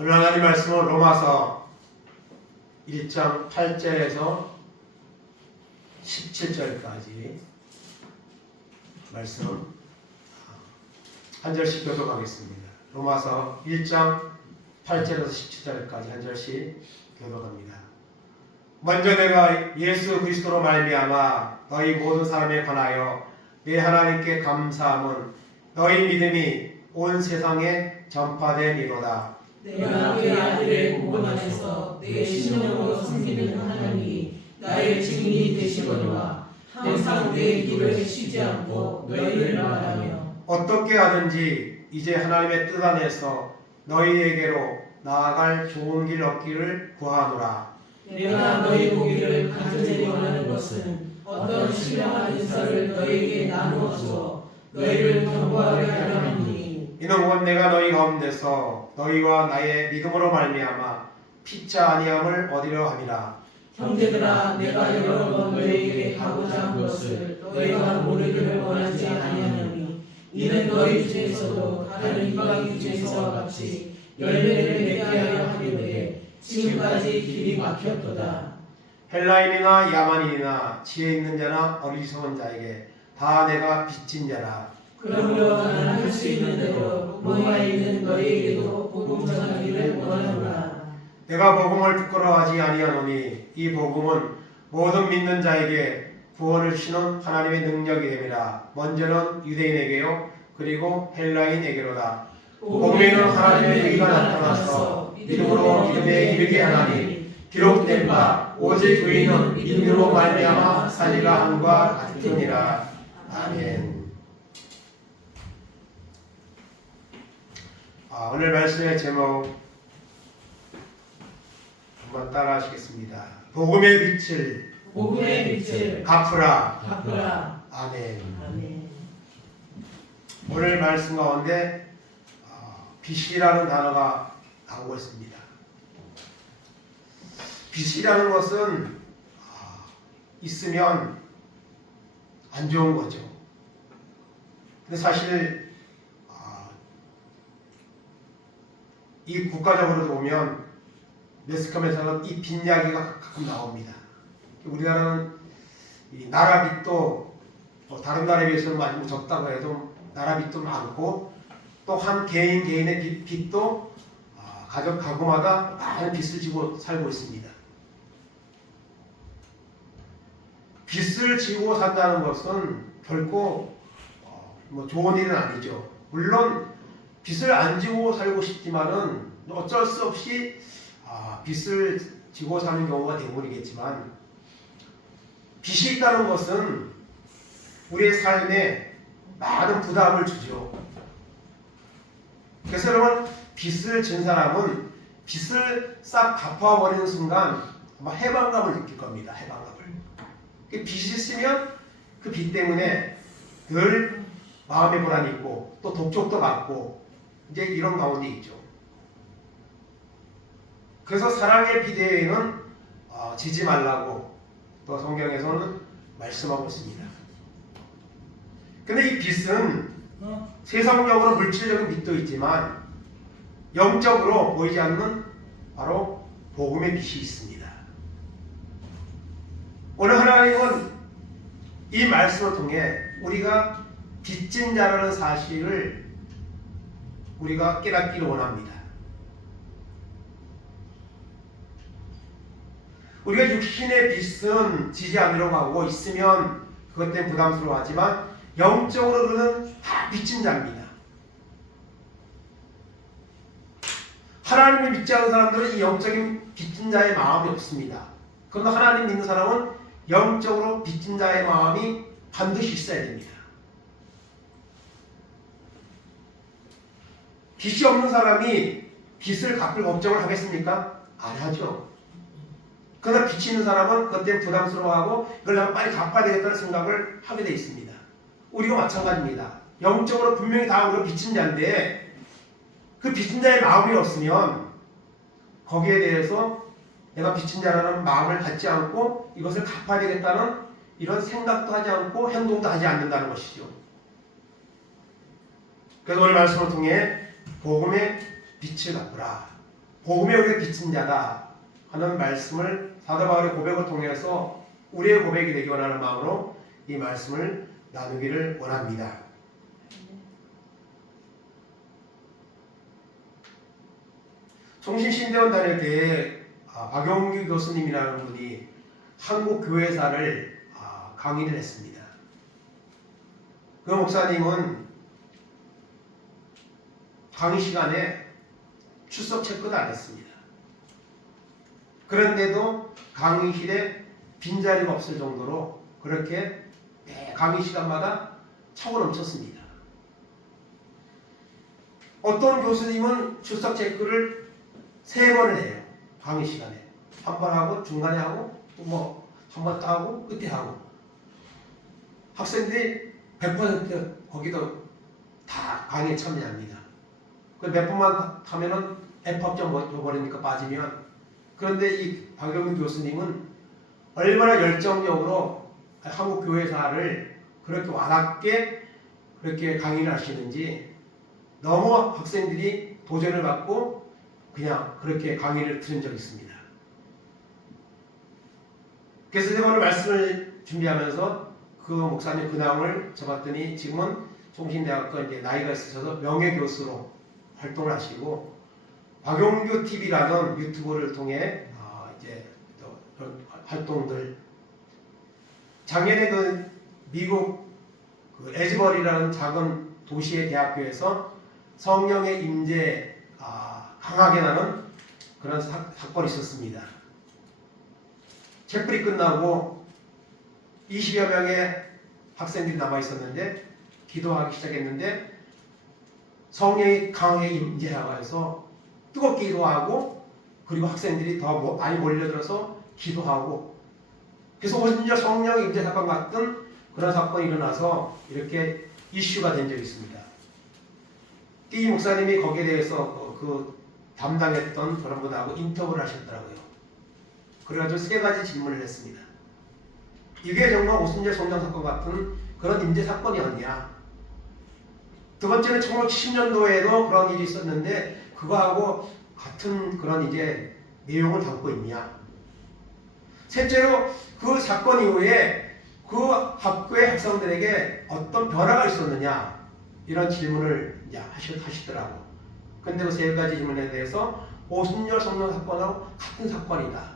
오늘 하나님 말씀은 로마서 1장 8절에서 17절까지 말씀 한 절씩 교독하겠습니다. 로마서 1장 8절에서 17절까지 한 절씩 교독합니다. 먼저 내가 예수 그리스도로 말미암아 너희 모든 사람에 관하여 내 하나님께 감사함은 너희 믿음이 온 세상에 전파됨이로다. 내가 내 아들의 복음 안에서 내 신령으로 섬기는 하나님이 나의 증인이 되시거니와 항상 내 길을 쉬지 않고 너희를 말하며 어떻게 하든지 이제 하나님의 뜻 안에서 너희에게로 나아갈 좋은 길 얻기를 구하노라. 내가 너희 보기를 간절히 원하는 것은 어떤 신령한 은사를 너희에게 나누어 주어 너희를 경고하게 하려 하니 이는 곧 내가 너희 가운데서 너희와 나의 믿음으로 말미암아 피차 아니함을 얻으려 함이라. 형제들아, 내가 여러 번 너희에게 하고자 한 것을 너희가 모르기를 원하지 아니하노니 이는 너희 중에서도 다른 이방인 중에서와 같이 열매를 맺게 하려 하는데 지금까지 길이 막혔도다. 헬라인이나 야만인이나 지혜 있는 자나 어리석은 자에게 다 내가 빚진 자라. 그러므로 나는 할 수 있는 대로 로마에 있는 너희에게도 복음 전하기를 원하노라. 내가 복음을 부끄러워하지 아니하노니 이 복음은 모든 믿는 자에게 구원을 주시는 하나님의 능력이 됨이라. 먼저는 유대인에게요 그리고 헬라인에게로다. 복음에는 하나님의 의가 나타나서 믿음으로 믿음에 이르게 하나니 기록된 바 오직 의인은 믿음으로 말미암아 살리라 함과 같으니라. 아멘. 오늘 말씀의 제목 한번 따라 하시겠습니다. 복음의 빛을 갚으라. 아멘. 오늘 말씀 가운데 빛이라는 단어가 나오고 있습니다. 빛이라는 것은 있으면 안 좋은 거죠. 근데 사실 이 국가적으로 보면 매스컴에서는 이 빛 이야기가 가끔 나옵니다. 우리나라는 이 나라빛도 다른 나라에 비해서는 많이 적다고 해도 나라빛도 많고 또 한 개인의 빛도 가구마다 많은 빛을 지고 살고 있습니다. 빛을 지고 산다는 것은 결코 좋은 일은 아니죠. 물론 빛을 안 지고 살고 싶지만은 어쩔 수 없이 빛을 지고 사는 경우가 대부분이겠지만 빛이 있다는 것은 우리의 삶에 많은 부담을 주죠. 그래서 여러분 빛을 진 사람은 빛을 싹 갚아버리는 순간 아마 해방감을 느낄 겁니다. 해방감을. 빛이 있으면 그 빛 때문에 늘 마음의 불안이 있고 또 독촉도 받고 이제 이런 가운데 있죠. 그래서 사랑의 비대에는 지지 말라고 또 성경에서는 말씀하고 있습니다. 근데 이 빛은 세상적으로 물질적인 빛도 있지만 영적으로 보이지 않는 바로 복음의 빛이 있습니다. 오늘 하나님은 이 말씀을 통해 우리가 빚진 자라는 사실을 우리가 깨닫기를 원합니다. 우리가 육신의 빛은 지지 않으려고 하고 있으면 그것 때문에 부담스러워하지만 영적으로는 다 빚진 자입니다. 하나님을 믿지 않는 사람들은 이 영적인 빚진 자의 마음이 없습니다. 그러나 하나님 믿는 사람은 영적으로 빚진 자의 마음이 반드시 있어야 됩니다. 빚이 없는 사람이 빚을 갚을 걱정을 하겠습니까? 안 하죠. 그러나 빚이 있는 사람은 그것 때문에 부담스러워하고 이걸 내가 빨리 갚아야 되겠다는 생각을 하게 되어 있습니다. 우리가 마찬가지입니다. 영적으로 분명히 다 우리가 빚진 자인데 그 빚진 자의 마음이 없으면 거기에 대해서 내가 빚진 자라는 마음을 갖지 않고 이것을 갚아야 되겠다는 이런 생각도 하지 않고 행동도 하지 않는다는 것이죠. 그래서 오늘 말씀을 통해 복음의 빛을 갚으라. 복음에 우리가 비친 자다 하는 말씀을 사도 바울의 고백을 통해서 우리의 고백이 되기 원하는 마음으로 이 말씀을 나누기를 원합니다. 총신신대원 다닐 때 박용규 교수님이라는 분이 한국 교회사를 강의를 했습니다. 그 목사님은 강의 시간에 출석 체크도 안 했습니다. 그런데도 강의실에 빈자리가 없을 정도로 그렇게 매 강의 시간마다 차고 넘쳤습니다. 어떤 교수님은 출석 체크를 3번을 해요. 강의 시간에. 한 번 하고 중간에 하고 또 한 번 또 하고 끝에 하고. 학생들이 100% 거기도 다 강의에 참여합니다. 몇 번만 하면은 F합점 줘버리니까 빠지면. 그런데 이 박영규 교수님은 얼마나 열정적으로 한국 교회사를 그렇게 와닿게 그렇게 강의를 하시는지 너무 학생들이 도전을 받고 그냥 그렇게 강의를 들은 적이 있습니다. 그래서 제가 오늘 말씀을 준비하면서 그 목사님 근황을 접봤더니 지금은 총신대학교 이제 나이가 있으셔서 명예교수로 활동을 하시고 박용규 TV라는 유튜브를 통해 이제 또 그런 활동들 작년에 그 미국 그 에즈버리라는 작은 도시의 대학교에서 성령의 임재 강하게 나는 그런 사건이 있었습니다. 책불이 끝나고 20여 명의 학생들이 남아 있었는데 기도하기 시작했는데 성령이 강하게 임재하고 해서 뜨겁게 기도하고 그리고 학생들이 더 많이 몰려들어서 기도하고 그래서 오히려 성령 임재 사건 같은 그런 사건이 일어나서 이렇게 이슈가 된 적이 있습니다. 이 목사님이 거기에 대해서 그 담당했던 그런 분하고 인터뷰를 하셨더라고요. 그래가지고 3가지 질문을 했습니다. 이게 정말 오순절 성장 사건 같은 그런 임재 사건이었냐? 두 번째는 1970년도에도 그런 일이 있었는데 그거하고 같은 그런 이제 내용을 담고 있냐? 셋째로 그 사건 이후에 그 학교의 학생들에게 어떤 변화가 있었느냐? 이런 질문을 이제 하시더라고. 근데 그 3가지 질문에 대해서 오순절 성령 사건하고 같은 사건이다.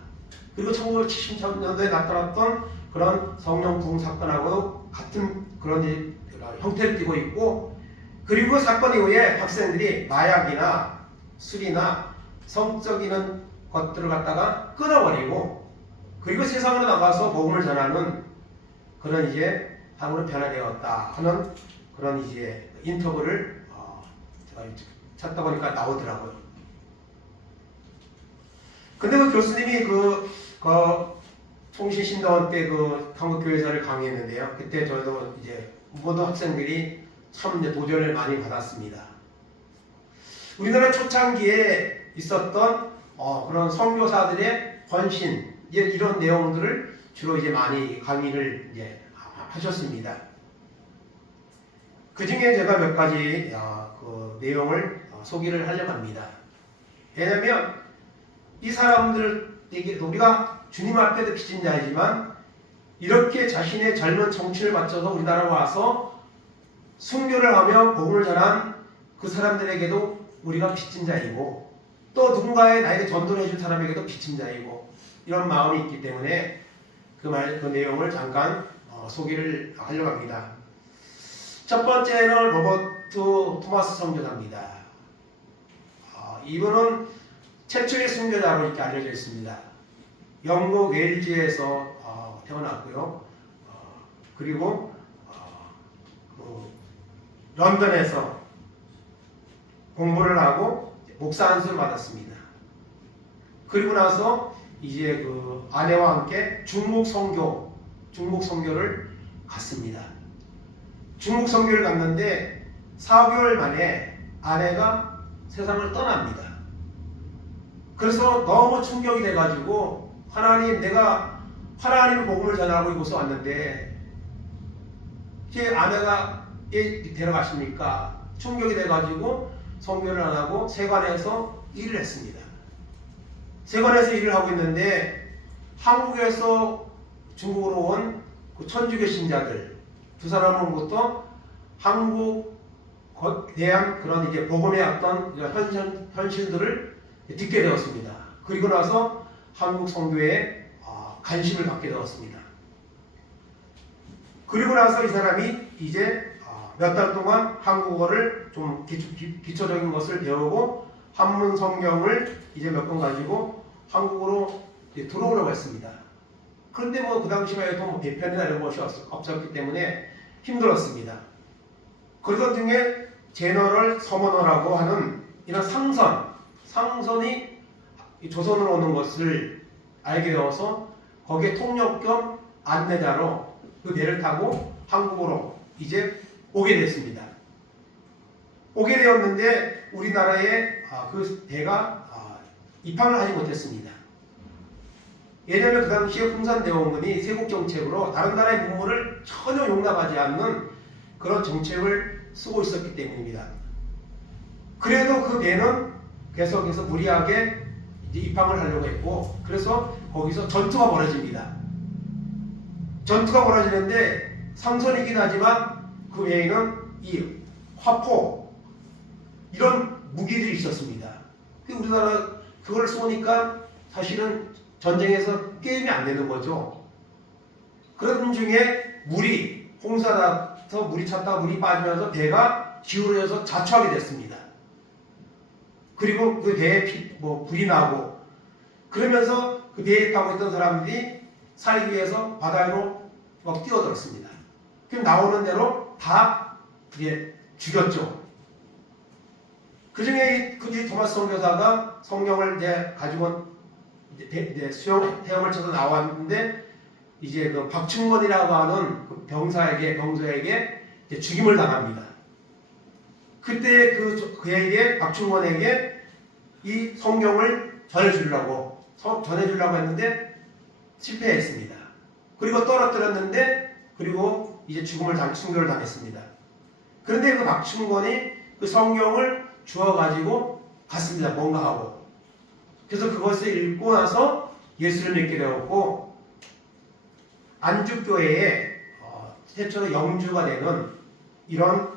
그리고 1970년도에 나타났던 그런 성령 부흥 사건하고 같은 그런 형태를 띠고 있고 그리고 사건 이후에 학생들이 마약이나 술이나 성적인 것들을 갖다가 끊어버리고 그리고 세상으로 나가서 복음을 전하는 그런 이제 삶으로 변화되었다 하는 그런 이제 인터뷰를 제가 찾다 보니까 나오더라고요. 근데 그 교수님이 그 총신신대원 때 그 한국교회사를 강의했는데요. 그때 저도 이제 모든 학생들이 참 이제 도전을 많이 받았습니다. 우리나라 초창기에 있었던 그런 선교사들의 헌신 이런 내용들을 주로 이제 많이 강의를 이제 하셨습니다. 그 중에 제가 몇 가지 그 내용을 소개를 하려고 합니다. 왜냐하면 이 사람들에게 우리가 주님 앞에도 빚진 자이지만 이렇게 자신의 젊은 청춘을 바쳐서 우리나라에 와서 순교를 하며 복음을 전한 그 사람들에게도 우리가 빚진 자이고 또 누군가의 나에게 전도를 해준 사람에게도 빚진 자이고 이런 마음이 있기 때문에 그 내용을 잠깐 소개를 하려고 합니다. 첫 번째는 로버트 토마스 선교사입니다. 이분은 최초의 순교자로 이렇게 알려져 있습니다. 영국 웨일즈에서 태어났고요. 그리고 런던에서 공부를 하고 목사 안수를 받았습니다. 그리고 나서 이제 그 아내와 함께 중국 선교를 갔습니다. 중국 선교를 갔는데 4개월 만에 아내가 세상을 떠납니다. 그래서 너무 충격이 돼가지고 하나님, 내가 하나님의 복음을 전하고 이곳에 왔는데 제 아내가 데려가십니까? 충격이 돼가지고 선교를 안 하고 세관에서 일을 했습니다. 세관에서 일을 하고 있는데 한국에서 중국으로 온 그 천주교 신자들 두 사람으로부터 한국 대한 그런 이제 복음의 어떤 현실들을 듣게 되었습니다. 그리고 나서 한국 선교에 관심을 갖게 되었습니다. 그리고 나서 이 사람이 이제 몇 달 동안 한국어를 좀 기초적인 것을 배우고 한문 성경을 이제 몇 권 가지고 한국으로 들어오려고 했습니다. 그런데 뭐 그 당시만 해도 뭐 배편이나 이런 것이 없었기 때문에 힘들었습니다. 그러던 중에 제너럴 서머너라고 하는 이런 상선이 조선으로 오는 것을 알게 되어서 거기에 통역 겸 안내자로 그 배를 타고 한국으로 이제 오게 됐습니다. 오게 되었는데 우리나라에 그 배가 입항을 하지 못했습니다. 왜냐하면 그 당시에 흥선대원군이 세국정책으로 다른 나라의 문물을 전혀 용납하지 않는 그런 정책을 쓰고 있었기 때문입니다. 그래도 그 배는 계속해서 무리하게 이제 입항을 하려고 했고, 그래서 거기서 전투가 벌어집니다. 전투가 벌어지는데 상선이긴 하지만 그 배에는 이 화포 이런 무기들이 있었습니다. 우리나라 그걸 쏘니까 사실은 전쟁에서 게임이 안 되는 거죠. 그런 중에 홍수가 나서 물이 찼다가 물이 빠지면서 배가 기울어져서 자초하게 됐습니다. 그리고 그 배에 불이 나고, 그러면서 그 배에 타고 있던 사람들이 살기 위해서 바다 위로 막 뛰어들었습니다. 그럼 나오는 대로 다 죽였죠. 그 중에 그 토마스 선교사가 성경을 이제 가지고 헤엄을 쳐서 나왔는데, 이제 그 박충건이라고 하는 그 병사에게 이제 죽임을 당합니다. 그때 그에게 박충건에게 이 성경을 전해주려고 했는데 실패했습니다. 그리고 떨어뜨렸는데, 그리고 이제 순교를 당했습니다. 그런데 그 박충건이 그 성경을 주워가지고 갔습니다. 뭔가 하고. 그래서 그것을 읽고 나서 예수를 믿게 되었고, 안주교회에 최초로 영주가 되는 이런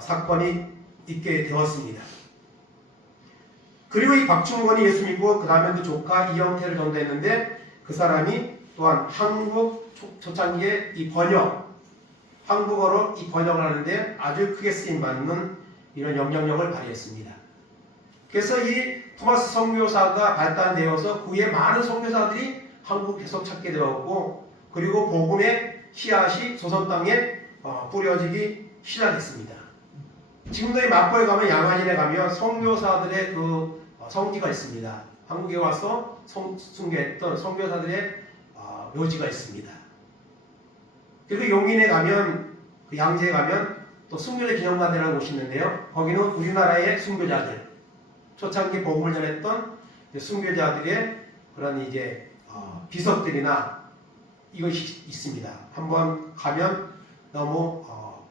사건이 있게 되었습니다. 그리고 이 박충건이 예수 믿고 그 다음에 그 조카 이영태를 전도했는데, 그 사람이 또한 한국 초창기에 이 한국어로 이 번역을 하는데 아주 크게 쓰임받는 이런 영향력을 발휘했습니다. 그래서 이 토마스 선교사가 발단되어서 그 후에 많은 선교사들이 한국 계속 찾게 되었고, 그리고 복음의 씨앗이 조선 땅에 뿌려지기 시작했습니다. 지금도 이 마포에 가면 양화진에 가면 선교사들의 그 성지가 있습니다. 한국에 와서 순교했던 선교사들의 묘지가 있습니다. 그리고 용인에 가면, 그 양재에 가면 또 순교자 기념관이라는 곳이 있는데요. 거기는 우리나라의 순교자들, 초창기 복음을 전했던 순교자들의 그런 이제 비석들이나 이것이 있습니다. 한번 가면 너무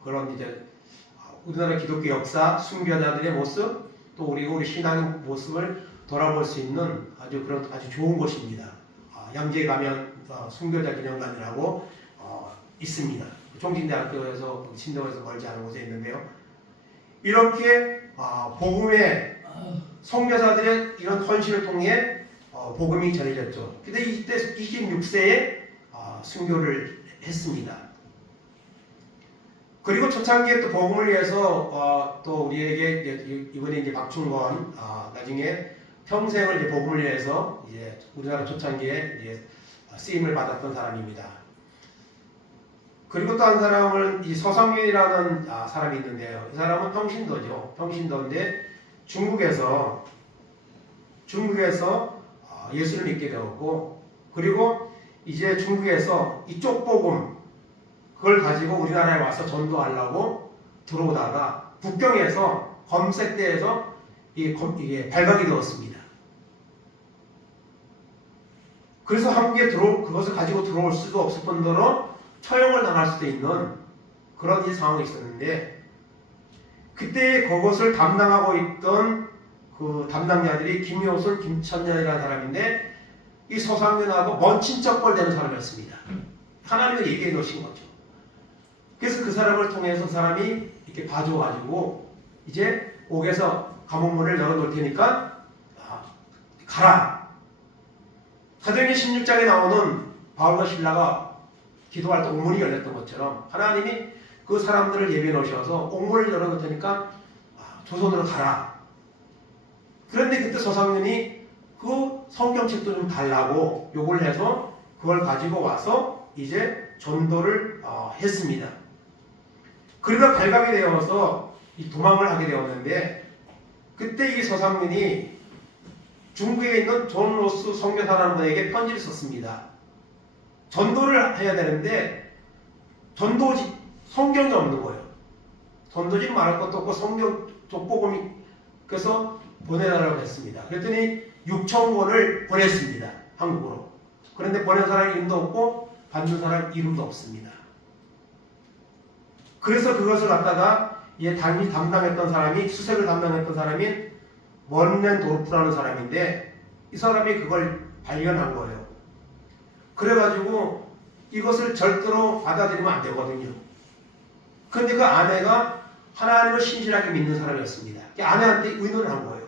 그런 이제 우리나라 기독교 역사, 순교자들의 모습, 또 우리 신앙의 모습을 돌아볼 수 있는 아주 좋은 곳입니다. 양재에 가면 순교자 기념관이라고 있습니다. 종진대학교에서 신동에서 멀지 않은 곳에 있는데요. 이렇게 복음의 선교사들의 이런 헌신을 통해 복음이 전해졌죠. 근데 이때 26세에 순교를 했습니다. 그리고 초창기에 또 복음을 위해서 또 우리에게 이번에 이제 박충건 나중에 평생을 이제 복음을 위해서 이제 우리나라 초창기에 이제 쓰임을 받았던 사람입니다. 그리고 또 한 사람은 이 서성윤이라는 사람이 있는데요. 이 사람은 평신도죠. 평신도인데 중국에서 예수를 믿게 되었고, 그리고 이제 중국에서 이쪽 복음 그걸 가지고 우리나라에 와서 전도하려고 들어오다가 국경에서 검색대에서 이게 발각이 되었습니다. 그래서 한국에 그것을 가지고 들어올 수도 없을 뿐더러 처형을 당할 수도 있는 그런 상황이 있었는데, 그때 그것을 담당하고 있던 그 담당자들이 김효순, 김천년이라는 사람인데 이 서상윤하고 먼 친척벌 되는 사람이었습니다. 하나님을 얘기해 놓으신 거죠. 그래서 그 사람을 통해서 그 사람이 이렇게 봐줘가지고 이제 옥에서 감옥문을 열어놓을 테니까 가라. 사도행전 16장에 나오는 바울과 신라가 기도할 때 옥문이 열렸던 것처럼 하나님이 그 사람들을 예비해 놓으셔서 옥문을 열어놓을 테니까 조선으로 가라. 그런데 그때 서상윤이 그 성경책도 좀 달라고 요구를 해서 그걸 가지고 와서 이제 전도를 했습니다. 그러다 발각이 되어서 이 도망을 하게 되었는데 그때 이 서상윤이 중국에 있는 존 로스 선교사라는 분에게 편지를 썼습니다. 전도를 해야 되는데 전도지 성경이 없는 거예요. 전도지 말할 것도 없고 성경 족보금이 그래서 보내달라고 했습니다. 그랬더니 6,000권을 보냈습니다. 한국으로. 그런데 보낸 사람 이름도 없고 받는 사람 이름도 없습니다. 그래서 그것을 갖다가 당시 담당했던 사람이 수색을 담당했던 사람인 원렌 도르프라는 사람인데 이 사람이 그걸 발견한 거예요. 그래가지고 이것을 절대로 받아들이면 안 되거든요. 그런데 그 아내가 하나님을 신실하게 믿는 사람이었습니다. 아내한테 의논을 한 거예요.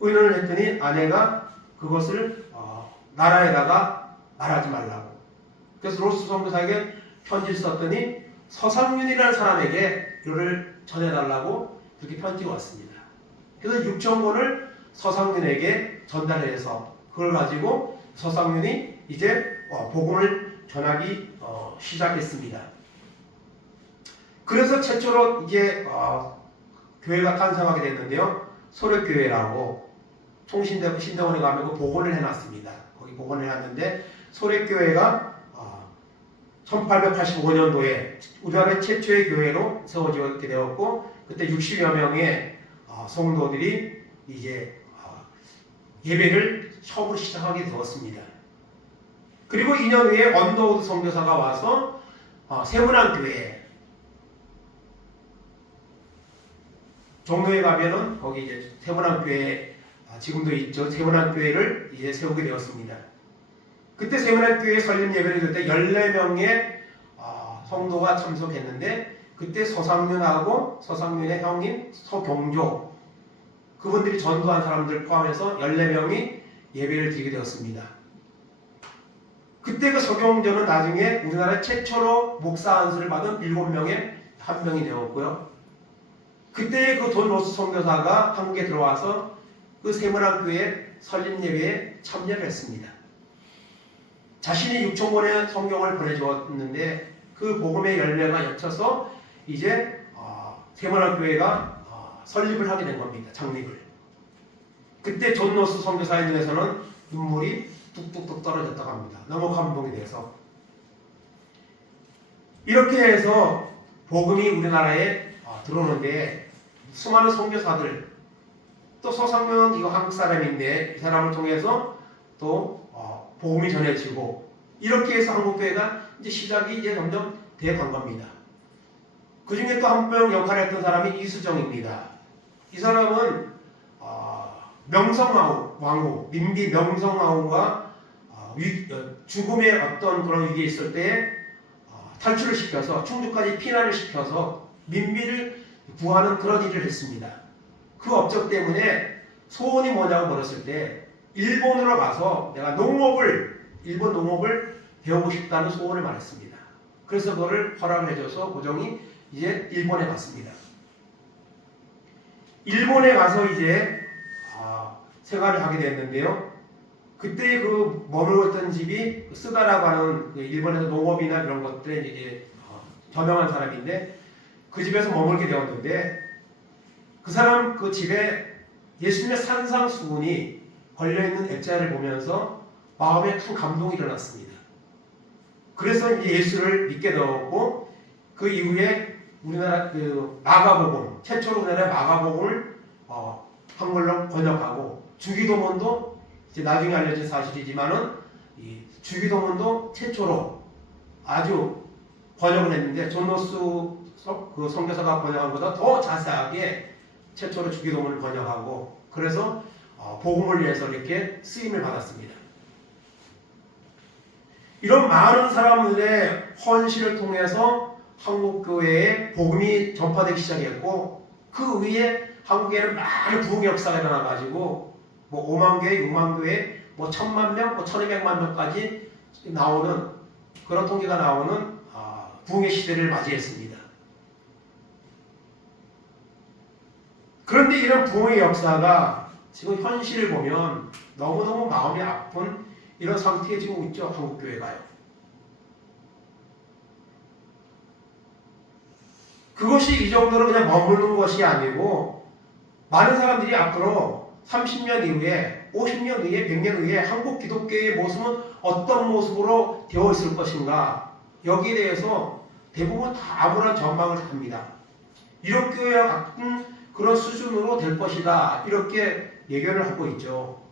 의논을 했더니 아내가 그것을 나라에다가 말하지 말라고. 그래서 로스 선교사에게 편지를 썼더니 서상윤이라는 사람에게 이를 전해달라고 그렇게 편지가 왔습니다. 그래서 6,000권을 서상윤에게 전달해서 그걸 가지고 서상윤이 이제 복음을 전하기 시작했습니다. 그래서 최초로 이제 교회가 탄생하게 됐는데요. 소력교회라고 통신대원에 가면 그 복원을 해놨습니다. 거기 복원을 해놨는데 소력교회가 1885년도에 우리나라 최초의 교회로 세워지게 되었고 그때 60여 명의 성도들이 이제 예배를 처음으로 시작하게 되었습니다. 그리고 2년 후에 언더우드 선교사가 와서 세문안교회 종로에 가면은 거기 이제 세문안교회 지금도 있죠. 세문안교회를 이제 세우게 되었습니다. 그때 세문안교회 설립 예배를 줄 때 14명의 성도가 참석했는데 그때 서상윤하고 서상윤의 형인 서경조 그분들이 전도한 사람들 포함해서 14명이 예배를 드리게 되었습니다. 그때 그 서경조는 나중에 우리나라 최초로 목사 안수를 받은 7명의 한 명이 되었고요. 그때 그 존 로스 선교사가 한국에 들어와서 그 세문안교회 설립 예배에 참여를 했습니다. 자신이 6,000권의 성경을 보내주었는데 그 복음의 열매가 옅어서 이제 세문안교회가 설립을 하게 된 겁니다. 창립을. 그때 존 로스 선교사의 눈에서는 눈물이 뚝뚝뚝 떨어졌다고 합니다. 너무 감동이 돼서. 이렇게 해서 복음이 우리나라에 들어오는데 수많은 선교사들 또 서상윤 이거 한국 사람인데 이 사람을 통해서 또 복음이 전해지고 이렇게 해서 한국교회가 이제 시작이 이제 점점 되어간 겁니다. 그 중에 또 한 명 역할을 했던 사람이 이수정입니다. 이 사람은 명성황후, 민비 명성황후가 죽음의 어떤 그런 위기에 있을 때 탈출을 시켜서 충주까지 피난을 시켜서 민비를 구하는 그런 일을 했습니다. 그 업적 때문에 소원이 뭐냐고 물었을 때 일본으로 가서 내가 일본 농업을 배우고 싶다는 소원을 말했습니다. 그래서 그거를 허락을 해줘서 고종이 이제 일본에 갔습니다. 일본에 가서 이제 생활을 하게 됐는데요. 그때 그 머물고 있던 집이 쓰다라고 하는 그 일본에서 농업이나 이런 것들에 이제 저명한 사람인데 그 집에서 머물게 되었는데 그 사람 그 집에 예수님의 산상수훈이 걸려있는 액자를 보면서 마음에 큰 감동이 일어났습니다. 그래서 이제 예수를 믿게 되었고 그 이후에 우리나라 그 마가복음 최초로 우리나라 마가복음을 한글로 번역하고 주기도문도 이제 나중에 알려진 사실이지만은 이 주기도문도 최초로 아주 번역을 했는데 존 로스 그 선교사가 번역한 것보다 더 자세하게 최초로 주기도문을 번역하고 그래서 복음을 위해서 이렇게 쓰임을 받았습니다. 이런 많은 사람들의 헌신을 통해서 한국교회에 복음이 전파되기 시작했고 그 위에 한국에는 많은 부흥의 역사가 일어나가지고 뭐 5만 교회, 6만 교회, 뭐 1000만 명, 뭐 1200만 명까지 나오는 그런 통계가 나오는 부흥의 시대를 맞이했습니다. 그런데 이런 부흥의 역사가 지금 현실을 보면 너무너무 마음이 아픈 이런 상태에 지금 있죠. 한국교회가요. 그것이 이 정도로 그냥 머무는 것이 아니고 많은 사람들이 앞으로 30년 이후에 50년 후에 100년 후에 한국 기독교의 모습은 어떤 모습으로 되어 있을 것인가 여기에 대해서 대부분 다 아무런 전망을 합니다. 기독교회와 같은 그런 수준으로 될 것이다 이렇게 예견을 하고 있죠.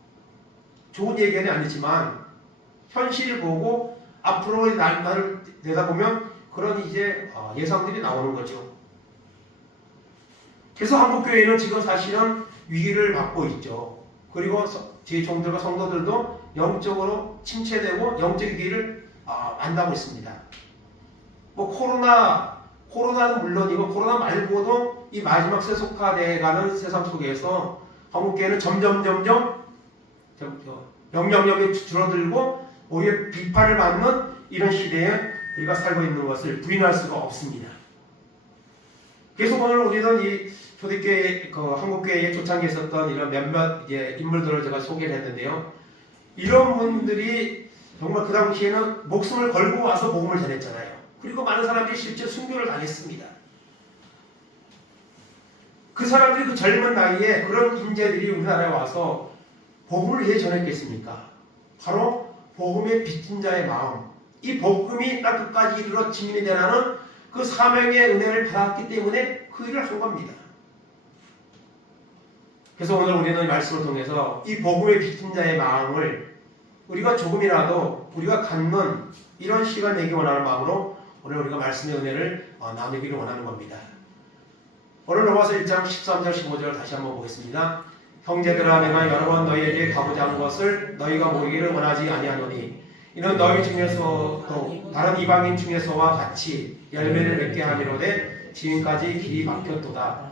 좋은 예견이 아니지만 현실을 보고 앞으로의 날을 내다보면 그런 이제 예상들이 나오는 거죠. 그래서 한국교회는 지금 사실은 위기를 받고 있죠. 그리고 제 종들과 성도들도 영적으로 침체되고 영적 위기를 만나고 있습니다. 뭐 코로나는 물론이고 코로나 말고도 이 마지막 세속화되어가는 세상 속에서 한국교회는 점점 영향력이 줄어들고 오히려 비판을 받는 이런 시대에 우리가 살고 있는 것을 부인할 수가 없습니다. 그래서 오늘 우리는 이 초대교회, 한국교회의 초창기에 있었던 이런 몇몇 인물들을 제가 소개를 했는데요. 이런 분들이 정말 그 당시에는 목숨을 걸고 와서 복음을 전했잖아요. 그리고 많은 사람들이 실제 순교를 당했습니다. 그 사람들이 그 젊은 나이에 그런 인재들이 우리나라에 와서 복음을 왜 전했겠습니까? 바로 복음의 빚진 자의 마음, 이 복음이 땅 끝까지 이르러 증인이 되라는 그 사명의 은혜를 받았기 때문에 그 일을 한 겁니다. 그래서 오늘 우리는 이 말씀을 통해서 이 복음의 빚진 자의 마음을 우리가 조금이라도 우리가 갖는 이런 시간 내기 원하는 마음으로 오늘 우리가 말씀의 은혜를 나누기를 원하는 겁니다. 오늘 로마서 1장 13절 15절 다시 한번 보겠습니다. 형제들아 내가 여러 번 너희에게 가고자 하는 것을 너희가 모르기를 원하지 아니하노니 이는 너희 중에서도 다른 이방인 중에서와 같이 열매를 맺게 하미로되 지금까지 길이 막혔도다.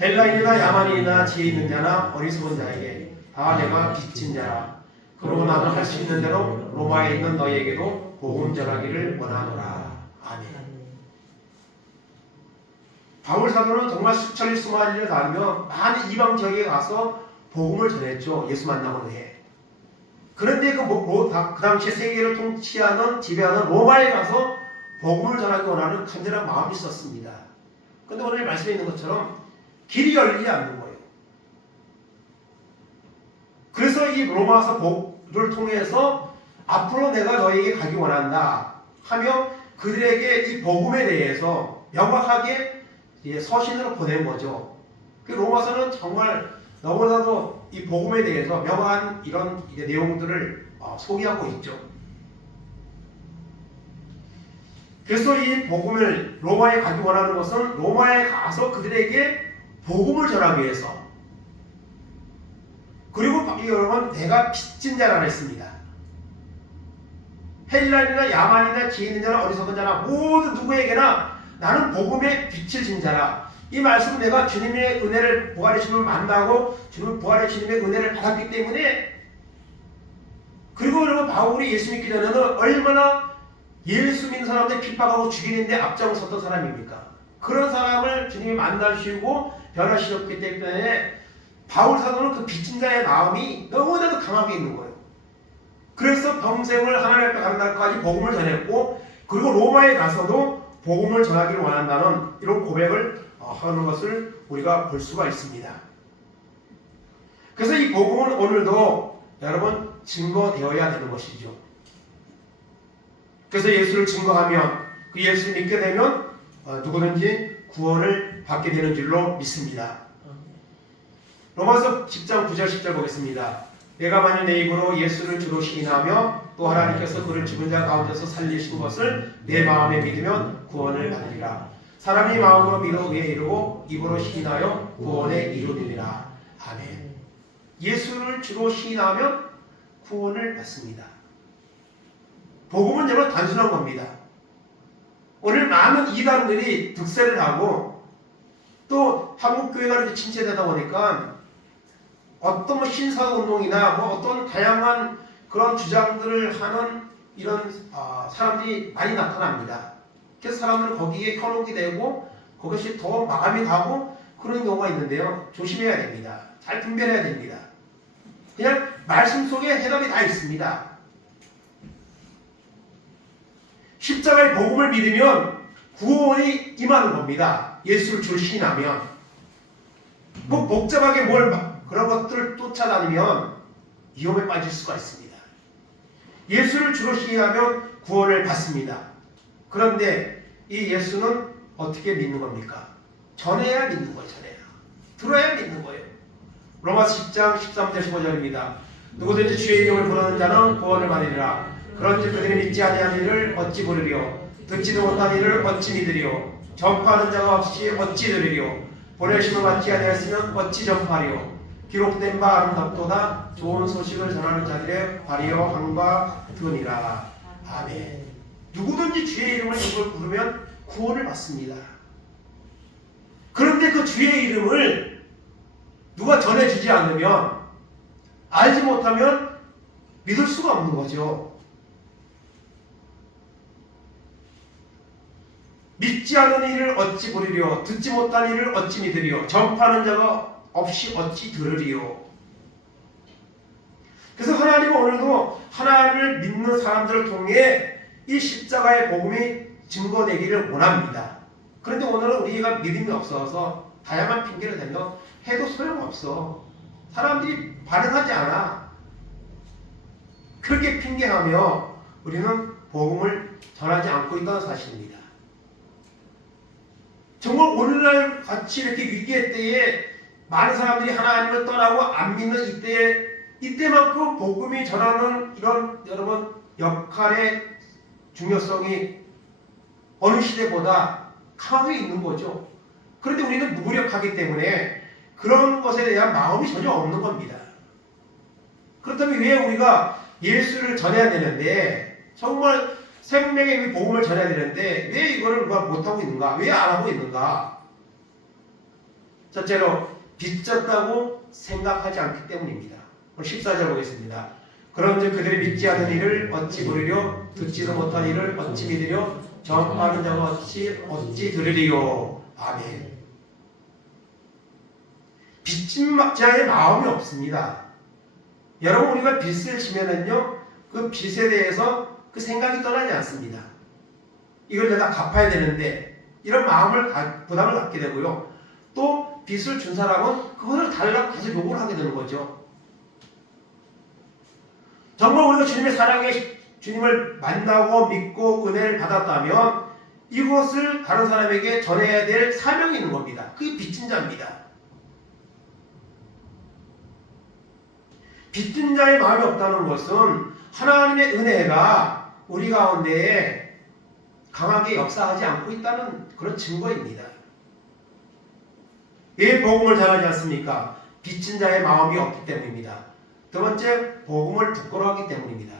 헬라인이나 야만인이나 지혜 있는 자나 어리석은 자에게 다 내가 빚진 자라. 그러고 나는 할 수 있는 대로 로마에 있는 너희에게도 복음 전하기를 원하노라. 아멘. 바울 사도는 정말 수천리 수만리를 다니며 많은 이방 지역에 가서 복음을 전했죠. 예수 만나고 후에. 그런데 그 당시 세계를 통치하는 지배하는 로마에 가서 복음을 전하기 원하는 간절한 마음이 있었습니다. 그런데 오늘 말씀에 있는 것처럼 길이 열리지 않는 거예요. 그래서 이 로마서 복음을 통해서 앞으로 내가 너에게 가기 원한다 하며 그들에게 이 복음에 대해서 명확하게 서신으로 보낸 거죠. 그 로마서는 정말 너무나도 이 복음에 대해서 명확한 이런 내용들을 소개하고 있죠. 그래서 이 복음을 로마에 가기 원하는 것은 로마에 가서 그들에게 복음을 전하기 위해서. 그리고 여러분 내가 빚진 자라 했습니다. 헬라인이나 야만이나 지혜 있는 자나 어리석은 자나 모두 누구에게나 나는 복음의 빛을 진 자라. 이 말씀은 내가 주님의 은혜를 부활의 주님을 만나고 부활의 주님의 은혜를 받았기 때문에. 그리고 여러분 바울이 예수 믿기 전에는 얼마나 예수 믿는 사람들 핍박하고 죽이는데 앞장섰던 사람입니까? 그런 사람을 주님이 만나시고 변화시켰기 때문에 바울 사도는 그 빚진 자의 마음이 너무나도 강하게 있는 거예요. 그래서 평생을 하나님 앞에 가는 날까지 복음을 전했고 그리고 로마에 가서도 복음을 전하기를 원한다는 이런 고백을 하는 것을 우리가 볼 수가 있습니다. 그래서 이 복음은 오늘도 여러분 증거되어야 되는 것이죠. 그래서 예수를 증거하면 그 예수를 믿게 되면 누구든지 구원을 받게 되는 줄로 믿습니다. 로마서 10장 9절 10절 보겠습니다. 내가 만일 내 입으로 예수를 주로 시인하며 또 하나님께서 그를 죽은 자 가운데서 살리신 것을 내 마음에 믿으면 구원을 받으리라. 사람이 마음으로 믿어 의에 이르고 입으로 시인하여 구원의 이름이라. 아멘. 예수를 주로 시인하면 구원을 받습니다. 복음은 정말 단순한 겁니다. 오늘 많은 이단들이 득세를 하고 또 한국교회가 이렇게 침체되다 보니까 어떤 뭐 신사운동이나 뭐 어떤 다양한 그런 주장들을 하는 이런 사람들이 많이 나타납니다. 그래서 사람들은 거기에 현혹이 되고 그것이 더 마감이 가고 그런 경우가 있는데요. 조심해야 됩니다. 잘 분별해야 됩니다. 그냥 말씀 속에 해답이 다 있습니다. 십자가의 복음을 믿으면 구원이 임하는 겁니다. 예수를 주로 신하면. 뭐 복잡하게 그런 것들을 쫓아다니면 위험에 빠질 수가 있습니다. 예수를 주로 신하면 구원을 받습니다. 그런데 이 예수는 어떻게 믿는 겁니까? 전해야 믿는 거예요. 전해야. 들어야 믿는 거예요. 로마서 10장 13절 15절입니다. 누구든지 주의 이름을 부르는 자는 구원을 받으리라. 그런즉 그들이 믿지 아니한 이를 어찌 부르리요? 듣지도 못한 이를 어찌 믿으리요? 전파하는 자가 없이 어찌 들으리요? 보내심을 받지 아니하였으면 어찌 전파하리요? 기록된 바 아름답도다 좋은 소식을 전하는 자들의 발이요 함과 같으니라. 아멘. 누구든지 주의 이름을 부르면 구원을 받습니다. 그런데 그 주의 이름을 누가 전해주지 않으면, 알지 못하면 믿을 수가 없는 거죠. 믿지 않은 이를 어찌 부르리요? 듣지 못한 이를 어찌 믿으리요? 전파하는 자가 없이 어찌 들으리요? 그래서 하나님은 오늘도 하나님을 믿는 사람들을 통해 이 십자가의 복음이 증거되기를 원합니다. 그런데 오늘은 우리가 믿음이 없어서 다양한 핑계를 대며 해도 소용없어. 사람들이 반응하지 않아. 그렇게 핑계하며 우리는 복음을 전하지 않고 있다는 사실입니다. 정말 오늘날 같이 이렇게 위기의 때에 많은 사람들이 하나님을 떠나고 안 믿는 이때만큼 복음이 전하는 이런 여러분 역할의 중요성이 어느 시대보다 강하게 있는 거죠. 그런데 우리는 무기력하기 때문에 그런 것에 대한 마음이 전혀 없는 겁니다. 그렇다면 왜 우리가 예수를 전해야 되는데, 정말 생명의 이 복음을 전해야 되는데 왜 이거를 우리가 못하고 있는가? 왜 안 하고 있는가? 첫째로 빚졌다고 생각하지 않기 때문입니다. 14절 보겠습니다. 그런즉 그들이 믿지 않는 이를 어찌 부르려? 듣지도 못한 이를 어찌 믿으려? 전파하는 자가 어찌 들으리요? 아멘. 빚진 자의 마음이 없습니다. 여러분, 우리가 빚을 지면은요, 그 빚에 대해서 그 생각이 떠나지 않습니다. 이걸 내가 갚아야 되는데 이런 부담을 갖게 되고요. 또 빚을 준 사람은 그것을 달라고 계속 요구를 하게 되는 거죠. 정말 우리가 주님의 사랑에 주님을 만나고 믿고 은혜를 받았다면 이것을 다른 사람에게 전해야 될 사명이 있는 겁니다. 그게 빚진 자입니다. 빚진 자의 마음이 없다는 것은 하나님의 은혜가 우리 가운데에 강하게 역사하지 않고 있다는 그런 증거입니다. 왜 복음을 전하지 않습니까? 빚진 자의 마음이 없기 때문입니다. 두 번째, 복음을 부끄러워하기 때문입니다.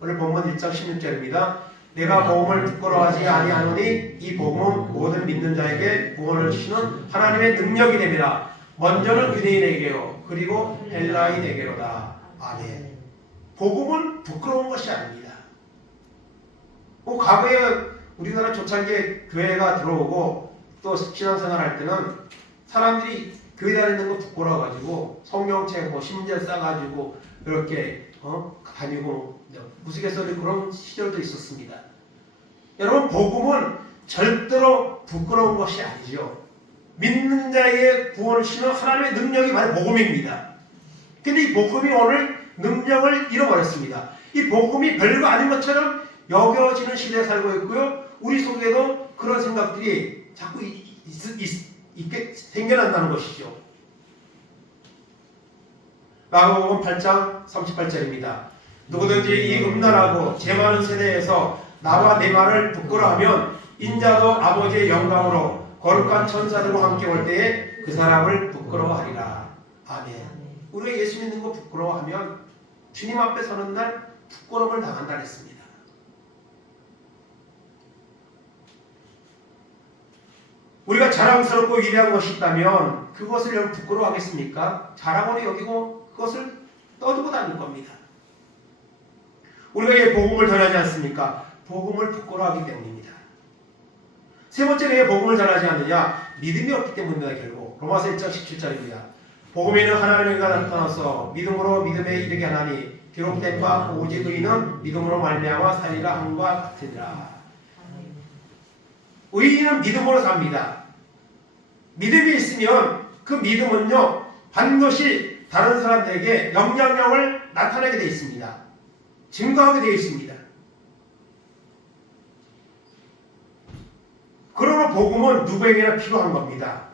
오늘 본문 1장 16절입니다. 내가 복음을 부끄러워하지 아니하노니 이 복음은 모든 믿는 자에게 구원을 주시는 하나님의 능력이 됨이라. 먼저는 유대인에게요, 그리고 헬라인에게로다. 아멘. 복음은 부끄러운 것이 아닙니다. 과거에 우리나라 초창기에 교회가 들어오고 또 신앙생활 할 때는 사람들이 교회 다니는 거 부끄러워가지고 성경책 심지어 싸가지고 이렇게 다니고 무스갯소리 그런 시절도 있었습니다. 여러분, 복음은 절대로 부끄러운 것이 아니죠. 믿는 자의 구원을 주시는 하나님의 능력이 바로 복음입니다. 근데 이 복음이 오늘 능력을 잃어버렸습니다. 이 복음이 별거 아닌 것처럼 여겨지는 시대에 살고 있고요. 우리 속에도 그런 생각들이 자꾸 있게 생겨난다는 것이죠. 마가복음 8장 38절입니다. 누구든지 이 음란하고 죄 많은 세대에서 나와 내 말을 부끄러워하면 인자도 아버지의 영광으로 거룩한 천사들과 함께 올 때에 그 사람을 부끄러워하리라. 아멘. 우리가 예수 믿는 거 부끄러워하면 주님 앞에 서는 날 부끄러움을 당한다 했습니다. 우리가 자랑스럽고 위대한 것이 있다면 그것을 여러분 부끄러워하겠습니까? 자랑으로 여기고 그것을 떠들고 다닐 겁니다. 우리가 이 복음을 전하지 않습니까? 복음을 부끄러워하기 때문입니다. 세 번째는 왜 복음을 전하지 않느냐? 믿음이 없기 때문입니다. 결국 로마서 1장 17절입니다. 복음에는 하나님의 의가 나타나서 믿음으로 믿음에 이르게 하나니 기록된 바 오직 의인은 믿음으로 말미암아 살리라 함과 같으니라. 의인은 믿음으로 삽니다. 믿음이 있으면 그 믿음은요 반드시 다른 사람들에게 영향력을 나타내게 되어 있습니다. 증거하게 되어 있습니다. 그러나 복음은 누구에게나 필요한 겁니다.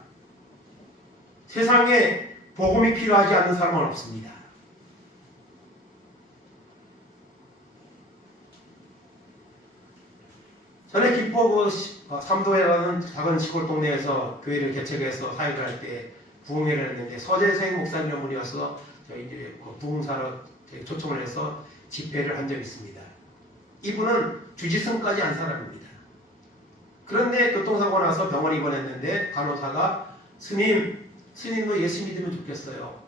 세상에 복음이 필요하지 않는 사람은 없습니다. 전에 김포구 삼도에라는 작은 시골 동네에서 교회를 개척해서 사역을 할 때 부흥회를 했는데 서재생 목사님 분이 와서 저희 이제 부흥사로 초청을 해서 집회를 한 적이 있습니다. 이분은 주지승까지 한 사람입니다. 그런데 교통사고 나서 병원에 입원했는데 간호사가 스님도 예수 믿으면 좋겠어요.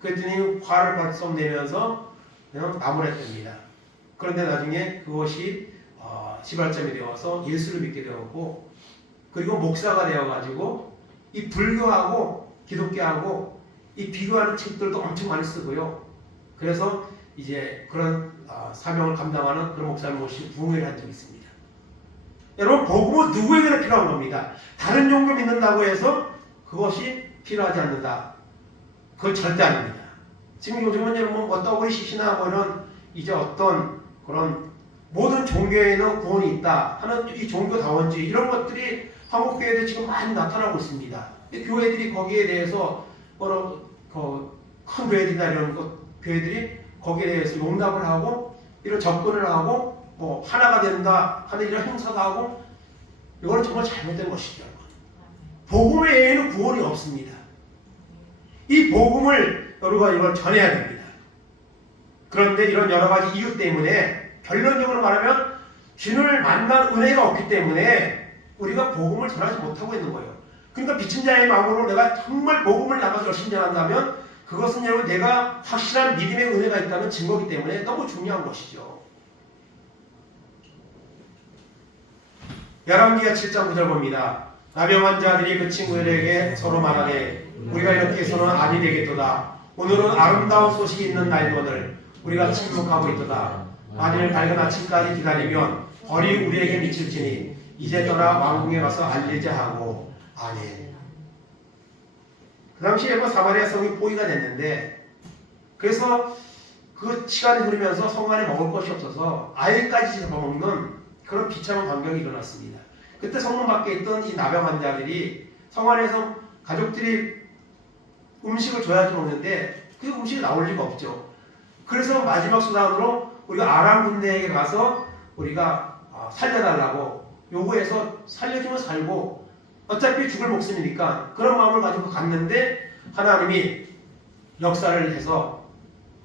그랬더니 화를 벌썩 내면서 그냥 나무랬답니다. 그런데 나중에 그것이 시발점이 되어서 예수를 믿게 되었고, 그리고 목사가 되어가지고 이 불교하고 기독교하고 이 비교하는 책들도 엄청 많이 쓰고요. 그래서 이제 그런 사명을 감당하는 그런 목사를 모시고 부흥회를 한 적이 있습니다. 여러분, 복음은 누구에게나 필요한 겁니다. 다른 종교 믿는다고 해서 그것이 필요하지 않는다. 그건 절대 아닙니다. 지금 요즘은 여러분 WCC나 뭐는 이제 어떤 그런 모든 종교에는 구원이 있다 하는 이 종교다원주의 이런 것들이 한국교회도 지금 많이 나타나고 있습니다. 교회들이 거기에 대해서 큰 교회들이나 이런 교회들이 거기에 대해서 용납을 하고 이런 접근을 하고 뭐 하나가 된다 하는 이런 행사도 하고, 이거는 정말 잘못된 것이죠. 복음 외에는 구원이 없습니다. 이 복음을 우리가 이걸 전해야 됩니다. 그런데 이런 여러 가지 이유 때문에 결론적으로 말하면 주님을 만난 은혜가 없기 때문에 우리가 복음을 전하지 못하고 있는 거예요. 그러니까 비친 자의 마음으로 내가 정말 복음을 나가서 열심히 전한다면 그것은 여러분 내가 확실한 믿음의 은혜가 있다는 증거이기 때문에 너무 중요한 것이죠. 열왕기하 7장 9절 봅니다. 나병한 자들이 그 친구들에게 서로 말하되 우리가 이렇게 해서는 아니 되겠도다. 오늘은 아름다운 소식이 있는 날이거늘 우리가 침묵하고 있도다. 만일 밝은 아침까지 기다리면 벌이 우리에게 미칠지니 이제 떠나 왕궁에 가서 알리자 하고. 아멘. 그 당시에 뭐 사마리아 성이 포위가 됐는데, 그래서 그 시간이 흐르면서 성 안에 먹을 것이 없어서 아이까지 잡아먹는 그런 비참한 광경이 일어났습니다. 그때 성문 밖에 있던 이 나병 환자들이 성 안에서 가족들이 음식을 줘야지 먹는데 그 음식이 나올 리가 없죠. 그래서 마지막 수단으로 우리가 아람 군대에게 가서 우리가 살려달라고 요구해서 살려주면 살고 어차피 죽을 목숨이니까 그런 마음을 가지고 갔는데 하나님이 역사를 해서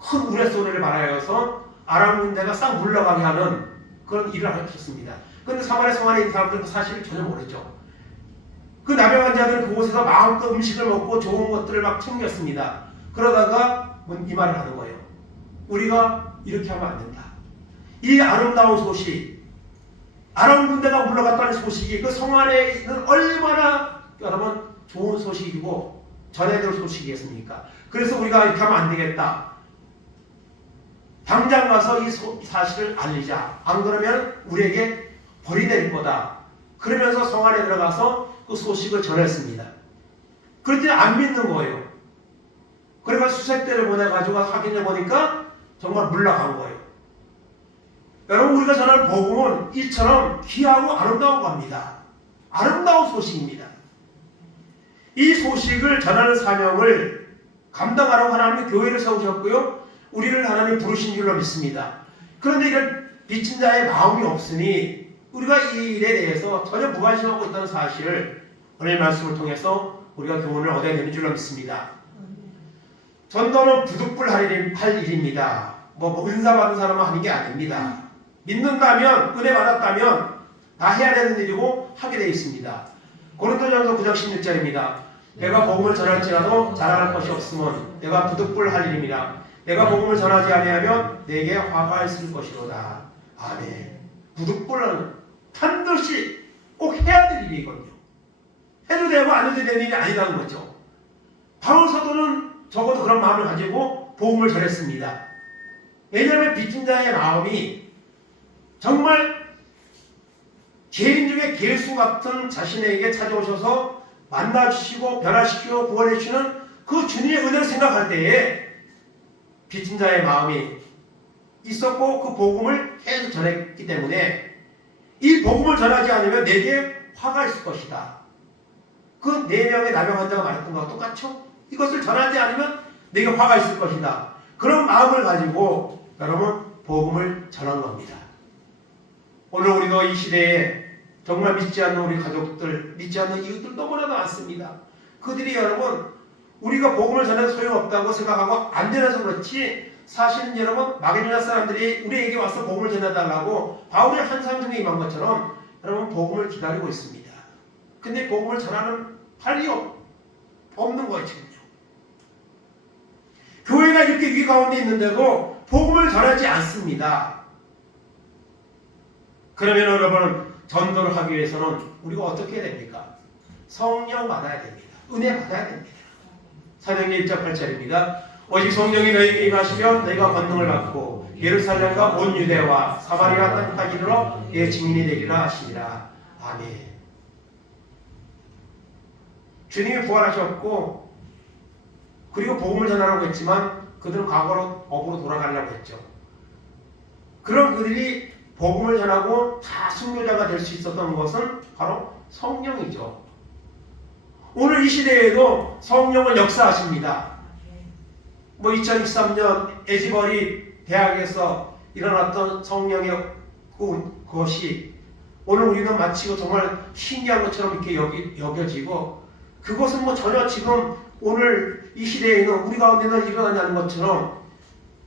큰 우레소리를 발하여서 아람 군대가 싹 물러가게 하는 그런 일을 하셨습니다. 그런데 사마리아 성 안에 있는 사람들은 그 사실을 전혀 모르죠. 그 나병 환자들은 그곳에서 마음껏 음식을 먹고 좋은 것들을 막 챙겼습니다. 그러다가 이 말을 하는 거예요. 우리가 이렇게 하면 안 된다. 이 아름다운 소식, 아람 군대가 물러갔다는 소식이 그 성 안에 있는 얼마나 여러분 좋은 소식이고 전해야 될 소식이겠습니까? 그래서 우리가 이렇게 하면 안 되겠다. 당장 가서 이 사실을 알리자. 안 그러면 우리에게 벌이 내릴 거다. 그러면서 성 안에 들어가서 그 소식을 전했습니다. 그랬더니 안 믿는 거예요. 그래서 수색대를 보내가지고 확인해 보니까 정말 물러간 거예요. 여러분, 우리가 전하는 복음은 이처럼 귀하고 아름다운 겁니다. 아름다운 소식입니다. 이 소식을 전하는 사명을 감당하라고 하나님이 교회를 세우셨고요. 우리를 하나님 부르신 줄로 믿습니다. 그런데 이런 비친 자의 마음이 없으니 우리가 이 일에 대해서 전혀 무관심하고 있다는 사실을 오늘 말씀을 통해서 우리가 교훈을 얻어야 되는 줄로 믿습니다. 전도는 부득불 할 일입니다. 뭐 은사 받은 사람은 하는 게 아닙니다. 믿는다면, 은혜 받았다면 다 해야 되는 일이고 하게 되어 있습니다. 고린도전서 9장 16절입니다. 내가 복음을 전할지라도 자랑할 것이 없으면 내가 부득불 할 일입니다. 내가 복음을 전하지 아니하면 내게 화가 있을 것이로다. 아멘. 부득불은 반드시 꼭 해야 될 일이거든요. 해도 되고 안 해도 되는 일이 아니라는 거죠. 바울 사도는 적어도 그런 마음을 가지고 복음을 전했습니다. 왜냐하면 빚진 자의 마음이 정말 개인 중에 개수 같은 자신에게 찾아오셔서 만나주시고 변화시키고 구원해주시는 그 주님의 은혜를 생각할 때에 빚진 자의 마음이 있었고 그 복음을 계속 전했기 때문에 이 복음을 전하지 않으면 내게 화가 있을 것이다. 그 4명의 나병 환자가 말했던 것과 똑같죠? 이것을 전하지 않으면 내게 화가 있을 것이다. 그런 마음을 가지고 여러분 복음을 전한 겁니다. 오늘 우리도 이 시대에 정말 믿지 않는 우리 가족들, 믿지 않는 이웃들 너무나도 많습니다. 그들이 여러분 우리가 복음을 전해도 소용없다고 생각하고 안 전해서 그렇지 사실은 여러분 마게도냐 사람들이 우리에게 와서 복음을 전해달라고 바울의 환상중에 임한 것처럼 여러분 복음을 기다리고 있습니다. 근데 복음을 전하는 팔이 없는 거예요. 지금요. 교회가 이렇게 위기 가운데 있는데도 복음을 전하지 않습니다. 그러면 여러분 전도를 하기 위해서는 우리가 어떻게 해야 됩니까? 성령 받아야 됩니다. 은혜 받아야 됩니다. 사도행전 1장 8절입니다. 오직 성령이 너희에게 임하시면 너희가 권능을 받고 예루살렘과 온 유대와 사마리아 땅까지 이르러 내 증인이 되리라 하시니라. 아멘. 주님이 부활하셨고 그리고 복음을 전하라고 했지만 그들은 과거로 업으로 돌아가려고 했죠. 그런 그들이 복음을 전하고 다 순교자가 될 수 있었던 것은 바로 성령이죠. 오늘 이 시대에도 성령은 역사하십니다. 2023년 에지버리 대학에서 일어났던 성령의 그것이 오늘 우리는 마치 정말 신기한 것처럼 이렇게 여겨지고 그것은 전혀 지금 오늘 이 시대에 있는 우리 가운데는 일어나지 않는 것처럼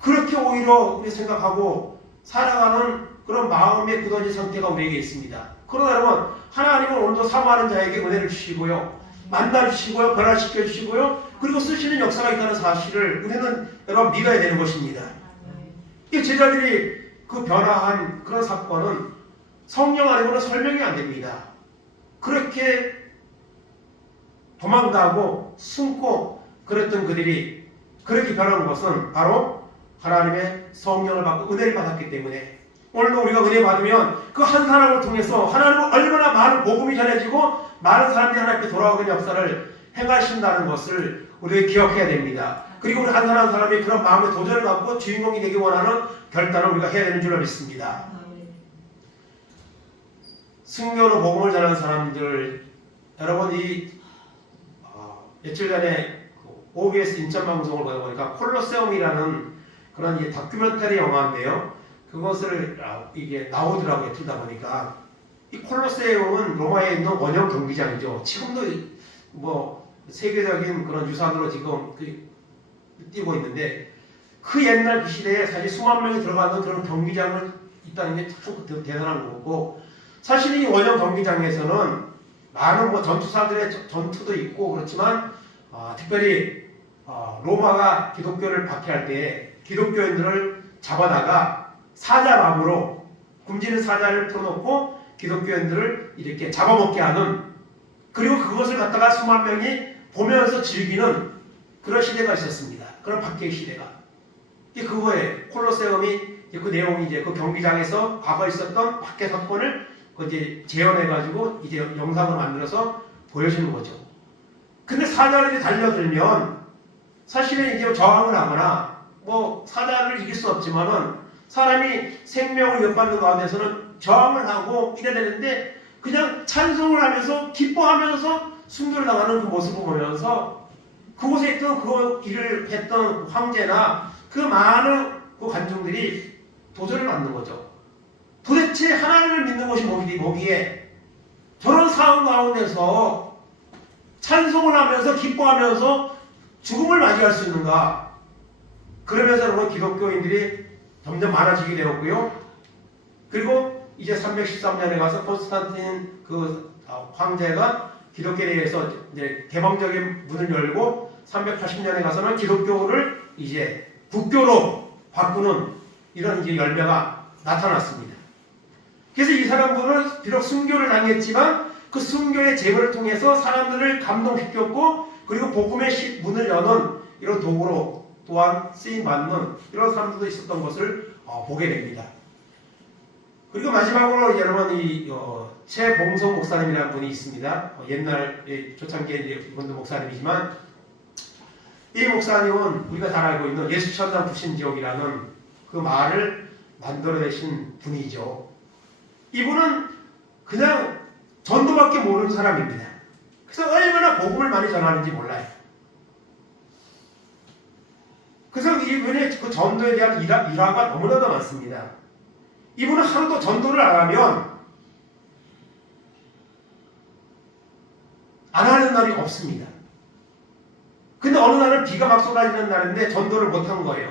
그렇게 오히려 우리 생각하고 살아가는 그런 마음의 굳어진 상태가 우리에게 있습니다. 그러나 여러분 하나님은 오늘도 사모하는 자에게 은혜를 주시고요. 만나주시고요. 변화시켜주시고요. 그리고 쓰시는 역사가 있다는 사실을 우리는 여러분 믿어야 되는 것입니다. 이 제자들이 그 변화한 그런 사건은 성령 아니고는 설명이 안 됩니다. 그렇게 도망가고 숨고 그랬던 그들이 그렇게 변한 것은 바로 하나님의 성령을 받고 은혜를 받았기 때문에 오늘도 우리가 은혜 받으면 그 한 사람을 통해서 하나님은 얼마나 많은 복음이 전해지고 많은 사람들이 하나님께 돌아오는 역사를 행하신다는 것을 우리가 기억해야 됩니다. 그리고 우리 한 사람 한 사람이 그런 마음의 도전을 갖고 주인공이 되기 원하는 결단을 우리가 해야 되는 줄로 믿습니다. 순교로 복음을 전하는 사람들 여러분 며칠 전에 OBS 인천방송을 보다 보니까 콜로세움이라는 그런 다큐멘터리 영화인데요. 그것을 이게 나오더라고요. 틀다 보니까 이 콜로세움은 로마에 있는 원형 경기장이죠. 지금도 세계적인 그런 유산으로 지금 뛰고 있는데 그 옛날 그 시대에 사실 수만 명이 들어가는 그런 경기장을 있다는 게 참 대단한 거고 사실 이 원형 경기장에서는 많은 전투사들의 전투도 있고 그렇지만 특별히 로마가 기독교를 박해할 때 기독교인들을 잡아다가 사자밥으로 굶주린 사자를 풀어놓고 기독교인들을 이렇게 잡아먹게 하는 그리고 그것을 갖다가 수만 명이 보면서 즐기는 그런 시대가 있었습니다. 그런 박해의 시대가. 그거에 콜로세움이 그 내용이 이제 그 경기장에서 과거에 있었던 박해 사건을 이제 재현해가지고 이제 영상으로 만들어서 보여주는 거죠. 근데 사자들이 달려들면 사실은 이제 저항을 하거나 사자를 이길 수 없지만은 사람이 생명을 위협받는 가운데서는 저항을 하고 이래야 되는데 그냥 찬송을 하면서 기뻐하면서 순교를 당하는 그 모습을 보면서 그곳에 있던 그 일을 했던 황제나 그 많은 그 관중들이 도전을 받는 거죠. 도대체 하나님을 믿는 것이 뭐기에 저런 상황 가운데서 찬송을 하면서 기뻐하면서 죽음을 맞이할 수 있는가? 그러면서 여러분 기독교인들이 점점 많아지게 되었고요. 그리고 이제 313년에 가서 콘스탄틴 그 황제가 기독교에 대해서 이제 개방적인 문을 열고 380년에 가서는 기독교를 이제 국교로 바꾸는 이런 이제 열매가 나타났습니다. 그래서 이 사람들은 비록 순교를 당했지만 그 순교의 제거를 통해서 사람들을 감동시켰고 그리고 복음의 문을 여는 이런 도구로 또한 쓰임받는 이런 사람들도 있었던 것을 보게 됩니다. 그리고 마지막으로 여러분 이 최봉성 목사님이라는 분이 있습니다. 옛날 초창기에 이분도 목사님이지만 이 목사님은 우리가 잘 알고 있는 예수천당 부신지옥이라는 그 말을 만들어내신 분이죠. 이분은 그냥 전도밖에 모르는 사람입니다. 그래서 얼마나 복음을 많이 전하는지 몰라요. 그래서 이분의 그 전도에 대한 일화가 너무나도 많습니다. 이분은 하루도 전도를 안 하면 안 하는 날이 없습니다. 근데 어느 날은 비가 막 쏟아지는 날인데 전도를 못 한 거예요.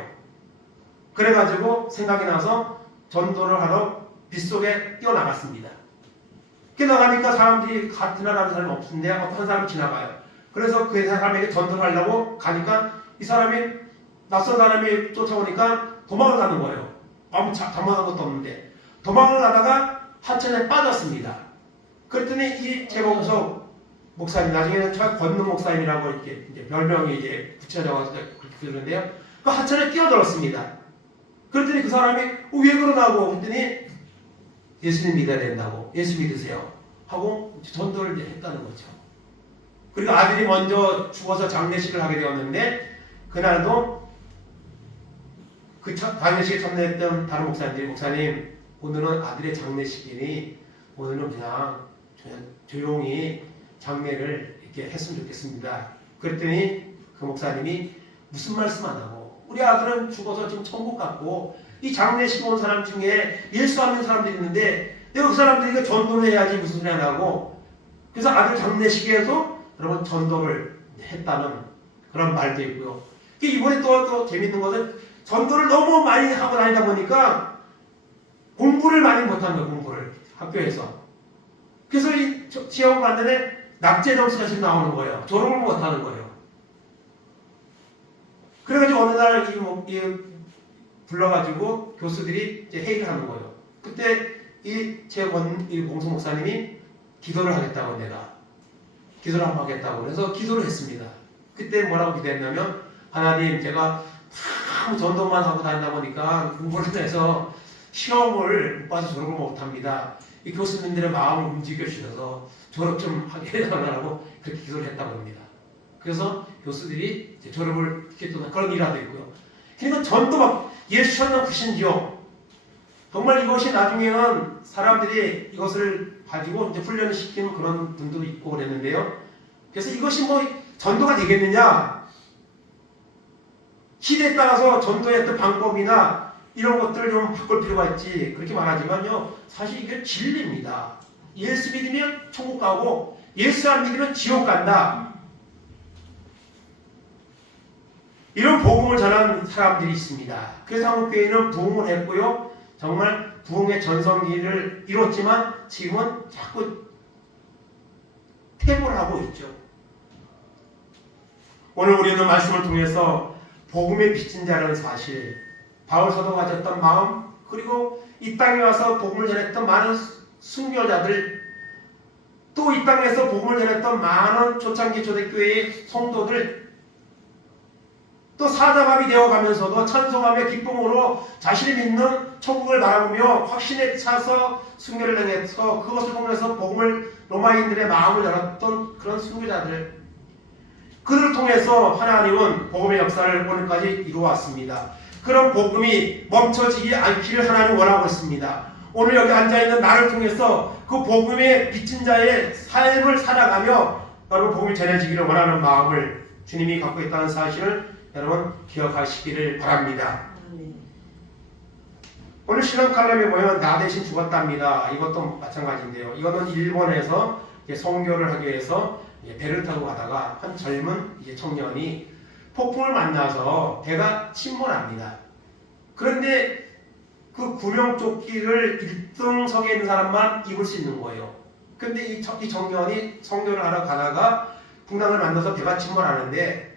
그래가지고 생각이 나서 전도를 하러 빗속에 뛰어나갔습니다. 뛰어나가니까 사람들이 같은 날 하는 사람이 없는데 어떤 사람이 지나가요. 그래서 그 사람에게 전도를 하려고 가니까 이 사람이 낯선 사람이 쫓아오니까 도망을 가는 거예요. 아무 잘못한 것도 없는데 도망을 가다가 하천에 빠졌습니다. 그랬더니 이 최봉석 목사님, 나중에는 권능 목사님이라고 이렇게 이제 별명이 이제 붙여져서 그렇게 그러는데요. 그 하천에 뛰어들었습니다. 그랬더니 그 사람이 왜 그러냐고 했더니 예수님 믿어야 된다고, 예수 믿으세요 하고 전도를 이제 했다는 거죠. 그리고 아들이 먼저 죽어서 장례식을 하게 되었는데 그날도 그 장례식에 참여했던 다른 목사님들이 목사님 오늘은 아들의 장례식이니 오늘은 그냥 조용히 장례를 이렇게 했으면 좋겠습니다. 그랬더니 그 목사님이 무슨 말씀 안 하고 우리 아들은 죽어서 지금 천국 갔고 이 장례식 온 사람 중에 예수 안 믿는 사람들이 있는데 내가 그 사람들에게 전도를 해야지 무슨 소리 안 하고 그래서 아들 장례식에서 여러분 전도를 했다는 그런 말도 있고요. 이번에 또 재밌는 것은 전도를 너무 많이 하고 다니다 보니까 공부를 많이 못한 거예요. 공부를 학교에서. 그래서 이 시험 봤는데 낙제 점수가 지금 나오는 거예요. 졸업을 못하는 거예요. 그래가지고 어느 날 불러가지고 교수들이 이제 회의를 하는 거예요. 그때 이 봉수 목사님이 기도를 하겠다고 내가 기도를 한번 하겠다고 그래서 기도를 했습니다. 그때 뭐라고 기도했냐면 하나님 제가 아무 전도만 하고 다니다 보니까 공부를 해서 시험을 못 봐서 졸업을 못합니다. 이 교수님들의 마음을 움직여 주셔서 졸업 좀 하게 해달라고 그렇게 기도를 했다고 합니다. 그래서 교수들이 이제 졸업을 했던 그런 일화도 있고요. 그러니까 전도 예수 천당 부신지옥 정말 이것이 나중에는 사람들이 이것을 가지고 이제 훈련을 시키는 그런 분도 있고 그랬는데요. 그래서 이것이 뭐 전도가 되겠느냐? 시대에 따라서 전도의 어떤 방법이나 이런 것들을 좀 바꿀 필요가 있지 그렇게 말하지만요. 사실 이게 진리입니다. 예수 믿으면 천국 가고 예수 안 믿으면 지옥 간다. 이런 복음을 전한 사람들이 있습니다. 그래서 한국교회는 부흥을 했고요. 정말 부흥의 전성기를 이뤘지만 지금은 자꾸 퇴보를 하고 있죠. 오늘 우리는 말씀을 통해서 복음에 비친 자라는 사실, 바울 사도가 가졌던 마음, 그리고 이 땅에 와서 복음을 전했던 많은 순교자들, 또 이 땅에서 복음을 전했던 많은 초창기 초대교회의 성도들, 또 사자밥이 되어가면서도 찬송하며 기쁨으로 자신이 믿는 천국을 바라보며 확신에 차서 순교를 행해서 그것을 통해서 복음을 로마인들의 마음을 열었던 그런 순교자들, 그들을 통해서 하나님은 복음의 역사를 오늘까지 이루어왔습니다. 그런 복음이 멈춰지지 않기를 하나님 원하고 있습니다. 오늘 여기 앉아있는 나를 통해서 그 복음에 비친 자의 삶을 살아가며 여러분 복음이 전해지기를 원하는 마음을 주님이 갖고 있다는 사실을 여러분 기억하시기를 바랍니다. 오늘 신앙 칼럼에 보면 나 대신 죽었답니다. 이것도 마찬가지인데요. 이거는 일본에서 선교를 하기 위해서 배를 타고 가다가 한 젊은 청년이 폭풍을 만나서 배가 침몰합니다. 그런데 그 구명조끼를 1등석에 있는 사람만 입을 수 있는 거예요. 근데 이 청년이 성교를 하러 가다가 풍랑을 만나서 배가 침몰하는데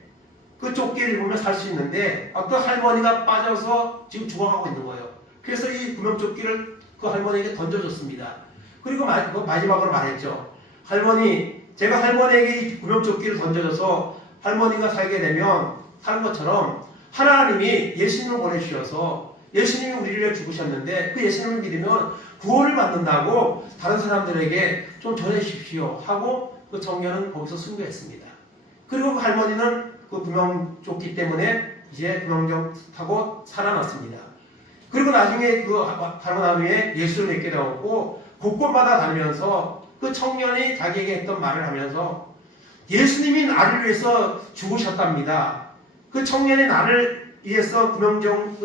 그 조끼를 입으면 살 수 있는데 어떤 할머니가 빠져서 지금 죽어가고 있는 거예요. 그래서 이 구명조끼를 그 할머니에게 던져줬습니다. 그리고 마지막으로 말했죠. 할머니, 제가 할머니에게 이 구명조끼를 던져줘서 할머니가 살게 되면 사는 것처럼 하나님이 예수님을 보내주셔서 예수님이 우리를 위해 죽으셨는데 그 예수님을 믿으면 구원을 받는다고 다른 사람들에게 좀 전해주십시오 하고 그 청년은 거기서 순교했습니다. 그리고 그 할머니는 그 구명조끼 때문에 이제 구명정 타고 살아났습니다. 그리고 나중에 다른 나무에 예수를 믿게 되었고 곳곳마다 다니면서 그 청년이 자기에게 했던 말을 하면서 예수님이 나를 위해서 죽으셨답니다. 그 청년이 나를 위해서 구명정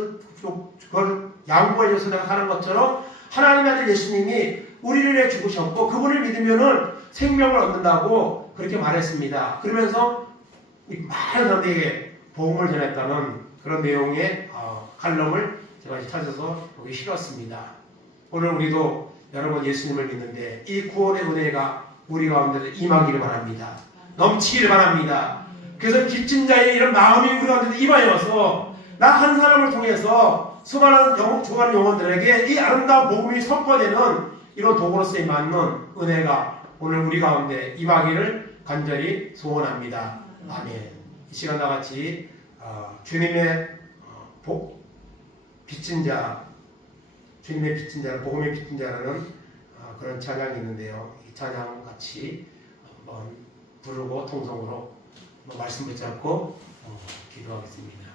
그걸 양보해 줘서 내가 사는 것처럼 하나님의 아들 예수님이 우리를 위해 죽으셨고 그분을 믿으면은 생명을 얻는다고 그렇게 말했습니다. 그러면서 많은 사람들에게 복음을 전했다는 그런 내용의 칼럼을 제가 찾아서 여기 실었습니다. 오늘 우리도 여러분 예수님을 믿는데 이 구원의 은혜가 우리 가운데 임하기를 바랍니다. 넘치기를 바랍니다. 그래서 빚진 자의 이런 마음이 우리 가운데 임하여서 나 한 사람을 통해서 수많은 죽어가는 영혼들에게 이 아름다운 복음이 선포되는 이런 도구로 쓰임 받는 은혜가 오늘 우리 가운데 임하기를 간절히 소원합니다. 아멘. 이 시간 다 같이 주님의 빚진 자, 주님의 빚진 자, 복음의 빚진 자라는 그런 찬양이 있는데요. 이 찬양 같이 한번 부르고 통성으로 말씀 붙잡고 기도하겠습니다.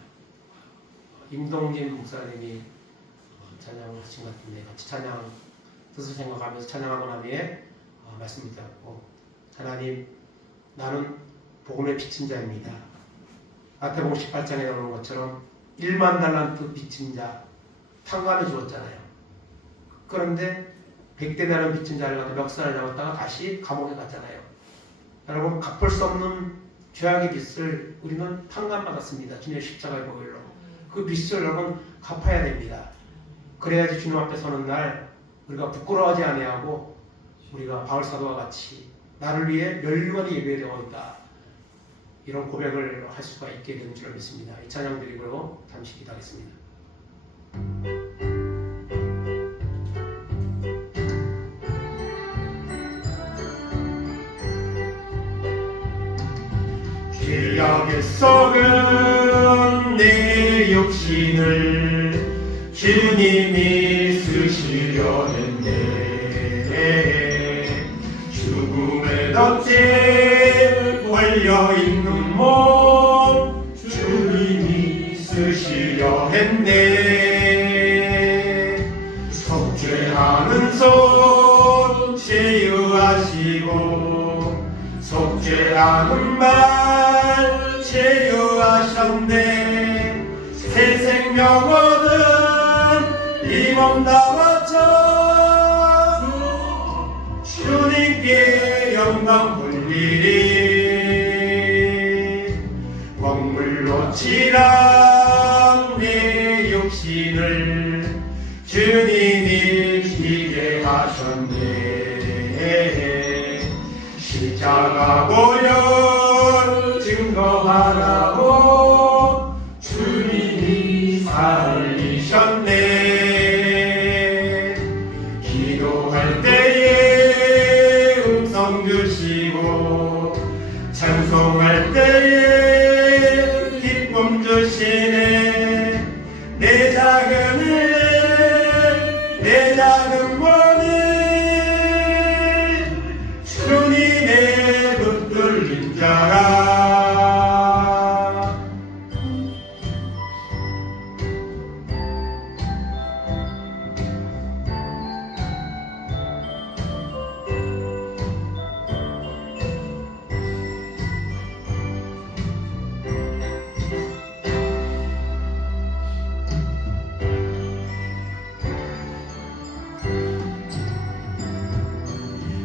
임동진 목사님이 찬양하신 것 같은데 같이 찬양 뜻을 생각하면서 찬양하고 난 후에 말씀 붙잡고 하나님, 나는 복음의 빚진 자입니다. 마태복음 18장에 나오는 것처럼 1만 달란트 빚진 자 탕감해 주었잖아요. 그런데 100대나리 빚진 자를 갖다 멱살을 잡았다가 다시 감옥에 갔잖아요. 여러분, 갚을 수 없는 죄악의 빚을 우리는 탕감받았습니다. 주님의 십자가의 보혈로. 그 빚을 여러분 갚아야 됩니다. 그래야지 주님 앞에 서는 날 우리가 부끄러워하지 아니하고 우리가 바울사도와 같이 나를 위해 멸류관이 예배되어 있다, 이런 고백을 할 수가 있게 되는 줄 믿습니다. 이 찬양 드리고요, 잠시 기도하겠습니다. 죄악에 썩은 내 육신을 주님이 쓰시려 했네. 죽음의 덫에 걸려있는 몸 주님이 쓰시려 했네. 속죄하는 손 제유하시고 속죄하는 말 제유하셨네. 새 생명 얻은 이 몸 다 바쳐 주님께 영광 돌리리. 먹물로 칠한 내 육신을 주님이 희게 하셨네. 십자가 보혈 증거하라고 주님이 살리셨네. 기도할 때에 음성 주시고 찬송할 때에 기쁨 주시네. 내 작은 일, 내 작은 몸을 주님의 붙들린 자라.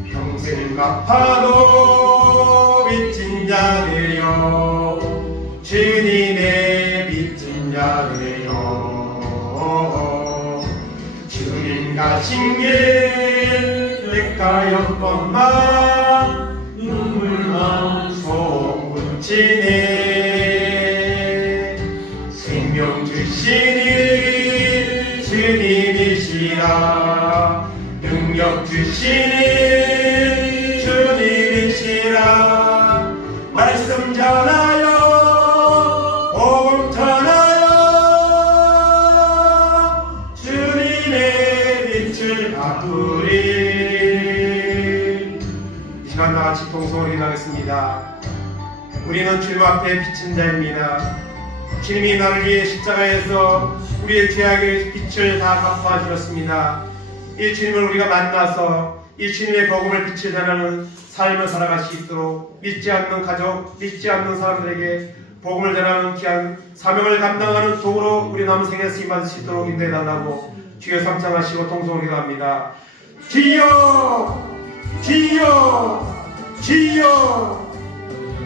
평생 갚아도 빛인 자 되려 주님의 빛인 자 되려 주님 가신 길 객가였건만 눈물만 솟구치네 생명 주시니 주님이시라 능력 주시니 주님이시라 말씀 전하여 복음 전하여 주님의 빛을 바꾸리. 이 시간 다같이 동성으로 기도하겠습니다. 우리는 주님 앞에 비친 자입니다. 주님이 나를 위해 십자가에서 우리의 죄악의 빛을 다 갚아 주셨습니다. 이 주님을 우리가 만나서 이 주님의 복음을 빛을 전하는 삶을 살아갈 수 있도록 믿지 않는 가족, 믿지 않는 사람들에게 복음을 전하는 귀한 사명을 감당하는 도구로 우리 남은 생에 쓰임받을 수 있도록 인도해달라고 주여 삼창하시고 동성으로 기도합니다. 주여! 주여! 주여!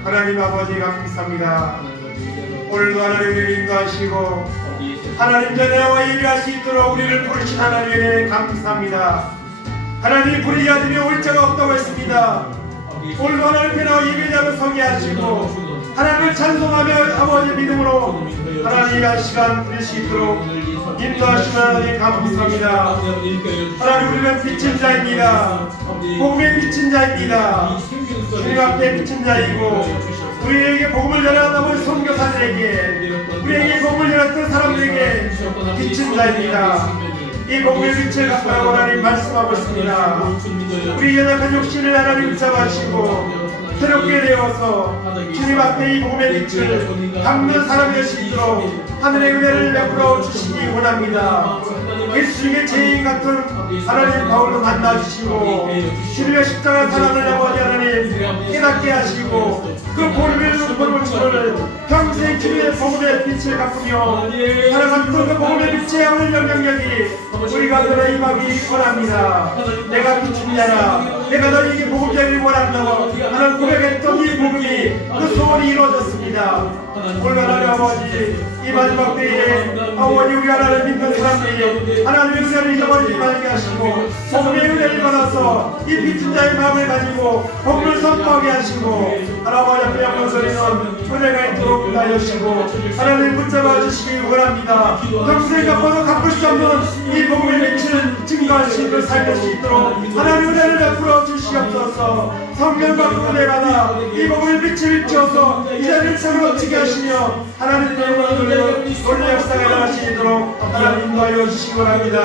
하나님 아버지 감사합니다. 오늘도 하나님 우리를 인도하시고 하나님 전에와 예배할 수 있도록 우리를 부르신 하나님에 감사합니다. 하나님 불의 아들이 올 자가 없다고 했습니다. 오늘도 하나님 편하고 예배자를 서게 하시고 하나님을 찬송하며 아버지 믿음으로 하나님 한 시간 드릴 수 있도록 인도하시는 하나님 감사합니다. 하나님 우리는 비친 자입니다. 복음에 비친 자입니다. 주님 앞에 비친 자이고 우리에게 복음을 전하는 선교사들에게 우리에게 복음을 전했던 사람들에게 비친 자입니다. 이 복음의 빛을 갚으라고 하나님 말씀하고 있습니다. 우리 연약한 욕심을 하나님 잡아주시고 새롭게 되어서 주님 앞에 이 복음의 빛을 담는 사람이 될 수 있도록 하늘의 은혜를 베풀어 주시기 원합니다. 예수님의 죄인 같은 하나님 바울로 만나주시고 주님의 십자가 사랑을 아버지 하나님 깨닫게 하시고 그 보름의 눈물을 평생 주님의 복음의 빛을 갚으며 살아갔던 그 복음의 빛의 오늘 영향력이 우리가 너를 임하기 원합니다. 내가 비친 자라 내가 너에게 복음 전하기를 원한다고 하는 고백했던 이 복음이 그 소원이 이루어졌습니다. 오늘 하나님 아버지 이 마지막 때에 아버지 우리 하나님 믿는 사람들이 하나님의 은혜를 잊어버리지 말게 하시고 복음의 은혜를 받아서 이 비친 자의 마음을 가지고 복음을 선포하게 하시고 하나님 앞에 영광소리는 은혜가 있도록 하여주시고 하나님 붙잡아 주시기 원합니다. 평생 갚아도 갚을 수 없는 이 복음의 빛을 증거할 수 있는 삶될 수 있도록 하나님 은혜를 베풀어 주시옵소서. 성령 받고 은혜 받아 이 복음의 빛을 비춰서 이 자리를 차고치게 하시며 하나님의 영광을 놀래 역사에 나가시도록 하나님 인도하여 주시기 원합니다.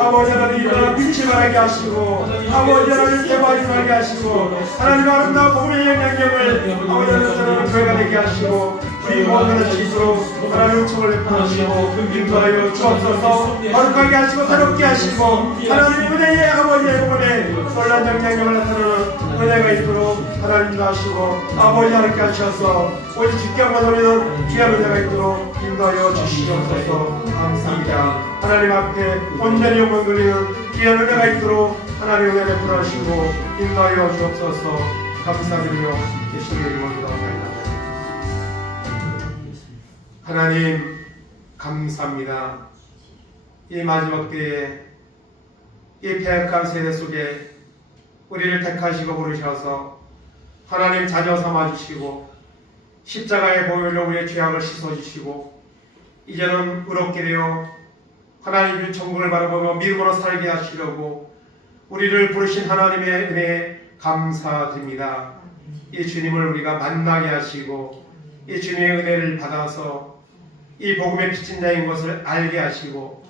아버지 하나님 빛을 발하게 하시고 아버지 하나님 대박이 발하게 하시고 하나님 아름다운 복음의 영향력을 아버지 하나님 교회가 되게 하시고 우리 모두가 될 수 있도록 하나님 촉을 베풀어주시고 인도하여 주옵소서. 거룩하게 하시고 새롭게 하시고 하나님 은혜의 아버지의 복음에 놀란 영향력을 나타내는 은혜가 있도록 하나님 인도하시고 아버지 하나님께 하셔서 오직 주께만 노리는 귀한 은혜가 있도록 인도하여 주시옵소서. 감사합니다. 하나님 앞에 온전히 영광 돌리는 귀한 은혜가 있도록 하나님 은혜를 베풀어주시고 인도하여 주옵소서. 감사드리며 예수님의 이름으로 기도합니다. 하나님 감사합니다. 이 마지막 때에 이 패역한 세대 속에 우리를 택하시고 부르셔서 하나님 자녀 삼아주시고 십자가의 보혈로 우리의 죄악을 씻어주시고 이제는 의롭게 되어 하나님의 천국을 바라보며 믿음으로 살게 하시려고 우리를 부르신 하나님의 은혜에 감사드립니다. 이 주님을 우리가 만나게 하시고 이 주님의 은혜를 받아서 이 복음의 비친 자인 것을 알게 하시고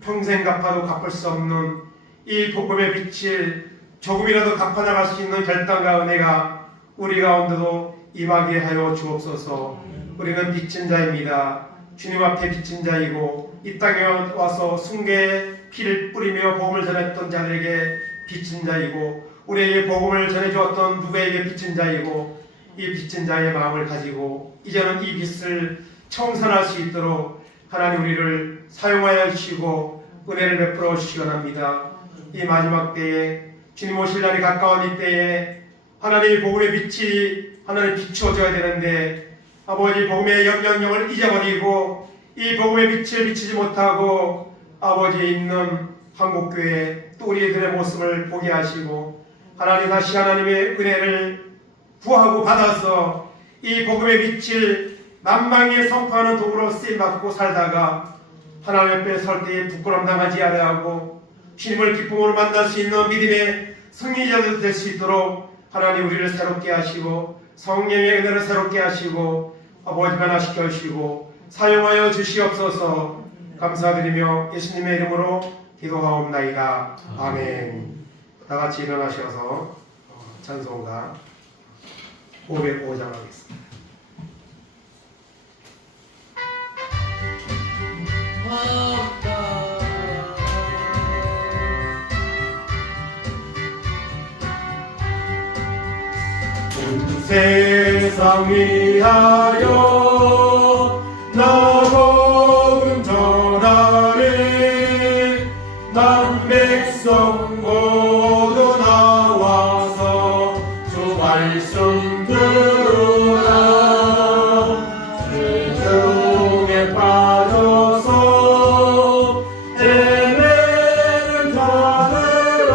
평생 갚아도 갚을 수 없는 이 복음의 빛을 조금이라도 갚아나갈 수 있는 결단과 은혜가 우리 가운데도 임하게 하여 주옵소서. 우리는 비친 자입니다. 주님 앞에 비친 자이고 이 땅에 와서 숭배의 피를 뿌리며 복음을 전했던 자들에게 비친 자이고 우리에게 복음을 전해주었던 누구에게 비친 자이고 이 비친 자의 마음을 가지고 이제는 이 빛을 청산할 수 있도록 하나님 우리를 사용하여 주시고 은혜를 베풀어 주시기 원합니다. 이 마지막 때에 주님 오실 날이 가까운 이 때에 하나님의 복음의 빛이 하나님 비추어줘야 되는데 아버지 복음의 영향력을 잊어버리고 이 복음의 빛을 비치지 못하고 아버지에 있는 한국교회 또 우리들의 모습을 보게 하시고 하나님 다시 하나님의 은혜를 구하고 받아서 이 복음의 빛을 만방에 선포하는 도구로 쓰임받고 살다가 하나님 앞에 설 때에 부끄러움 당하지 아니하고 주님을 기쁨으로 만날 수 있는 믿음의 승리자들 될 수 있도록 하나님 우리를 새롭게 하시고 성령의 은혜를 새롭게 하시고 아버지 변화시켜 주시고 사용하여 주시옵소서. 감사드리며 예수님의 이름으로 기도하옵나이다. 아멘. 다 같이 일어나셔서 찬송가 505장 하겠습니다. 온 세상 위하여 나 복음 전하리. 만 백성 모두 나와서 주 말씀 들으라. 세상에 빠져서 헤매는 자들아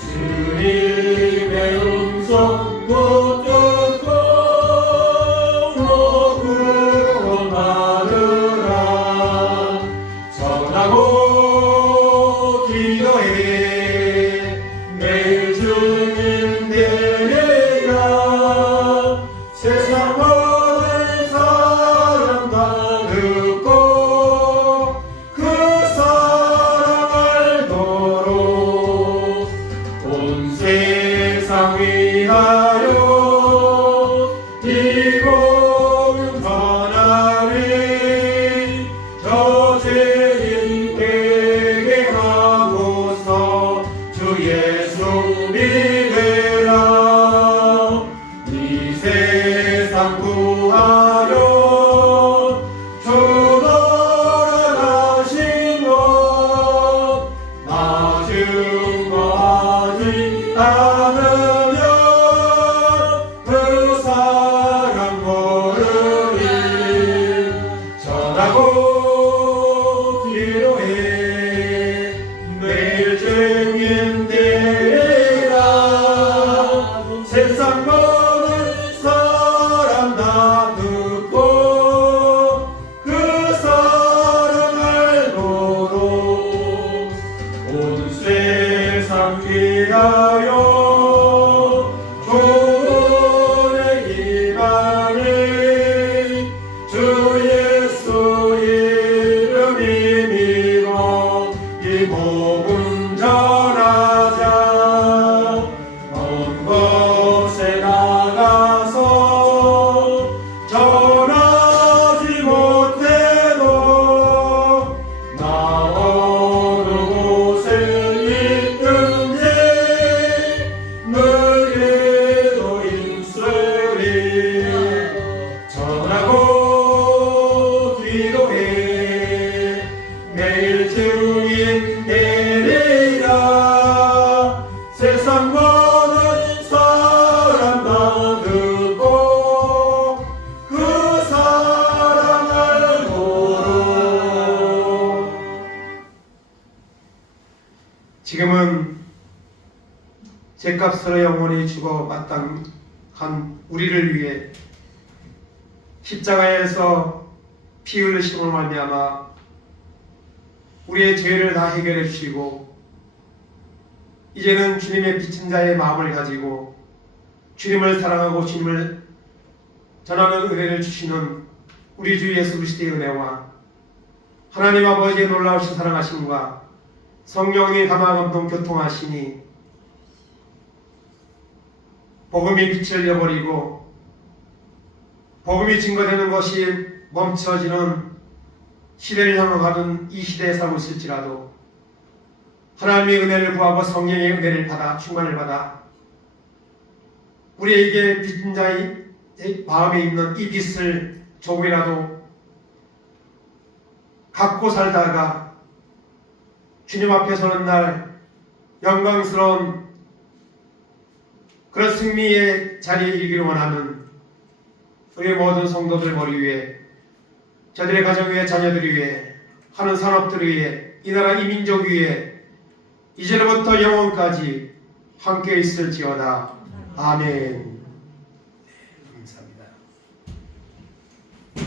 주님의 음성 듣고 구원받으라. 전하고 기도해 매일 주님 되리라. 세상 모든 사람 다 듣고 그 사랑 알도록 온 세상 위하여 이 복음 전하리. 저 죄인 회개하고서 주 예수 믿으라. 이 세상 구하려 주 돌아가신 것 나 증거하지 않으면 그 사랑 모르리. 전하고 기도해 매일 증인 되리라. 세상 모든 사람 다 듣고 그 사랑 알도록 온 세상 위하여 구원의 희망을 주 예수 이름 힘입어 이 복음 전하자. 먼 곳에 나가서 전하지 못해도 나 어느 곳에 있든지 늘 기도 힘쓰리. 전하고 기도해 매일 증인 되리라. 세상 모든 사람 다 듣고 그 사랑 알도록. 지금은 죄값으로 영원히 죽어 마땅한 우리를 위해 십자가에서 피 흘리심으로 말미암아 우리의 죄를 다 해결해 주시고 이제는 주님의 비친 자의 마음을 가지고 주님을 사랑하고 주님을 전하는 은혜를 주시는 우리 주 예수 그리스도의 은혜와 하나님 아버지의 놀라우신 사랑하심과 성령의 감화감동 교통하시니 복음의 빛을 잃어버리고 복음이 증거되는 것이 멈춰지는 시대를 향하는 이 시대에 살고 있을지라도 하나님의 은혜를 구하고 성령의 은혜를 받아 충만을 받아 우리에게 빚진 자의 마음에 있는 이 빛을 조금이라도 갖고 살다가 주님 앞에 서는 날 영광스러운 그런 승리의 자리에 이르기를 원하는 우리 모든 성도들 머리 위에, 저들의 가정 위에, 자녀들 위에, 하는 산업들 위에, 이 나라 이 민족 위에 이제로부터 영원까지 함께 있을지어다. 아멘.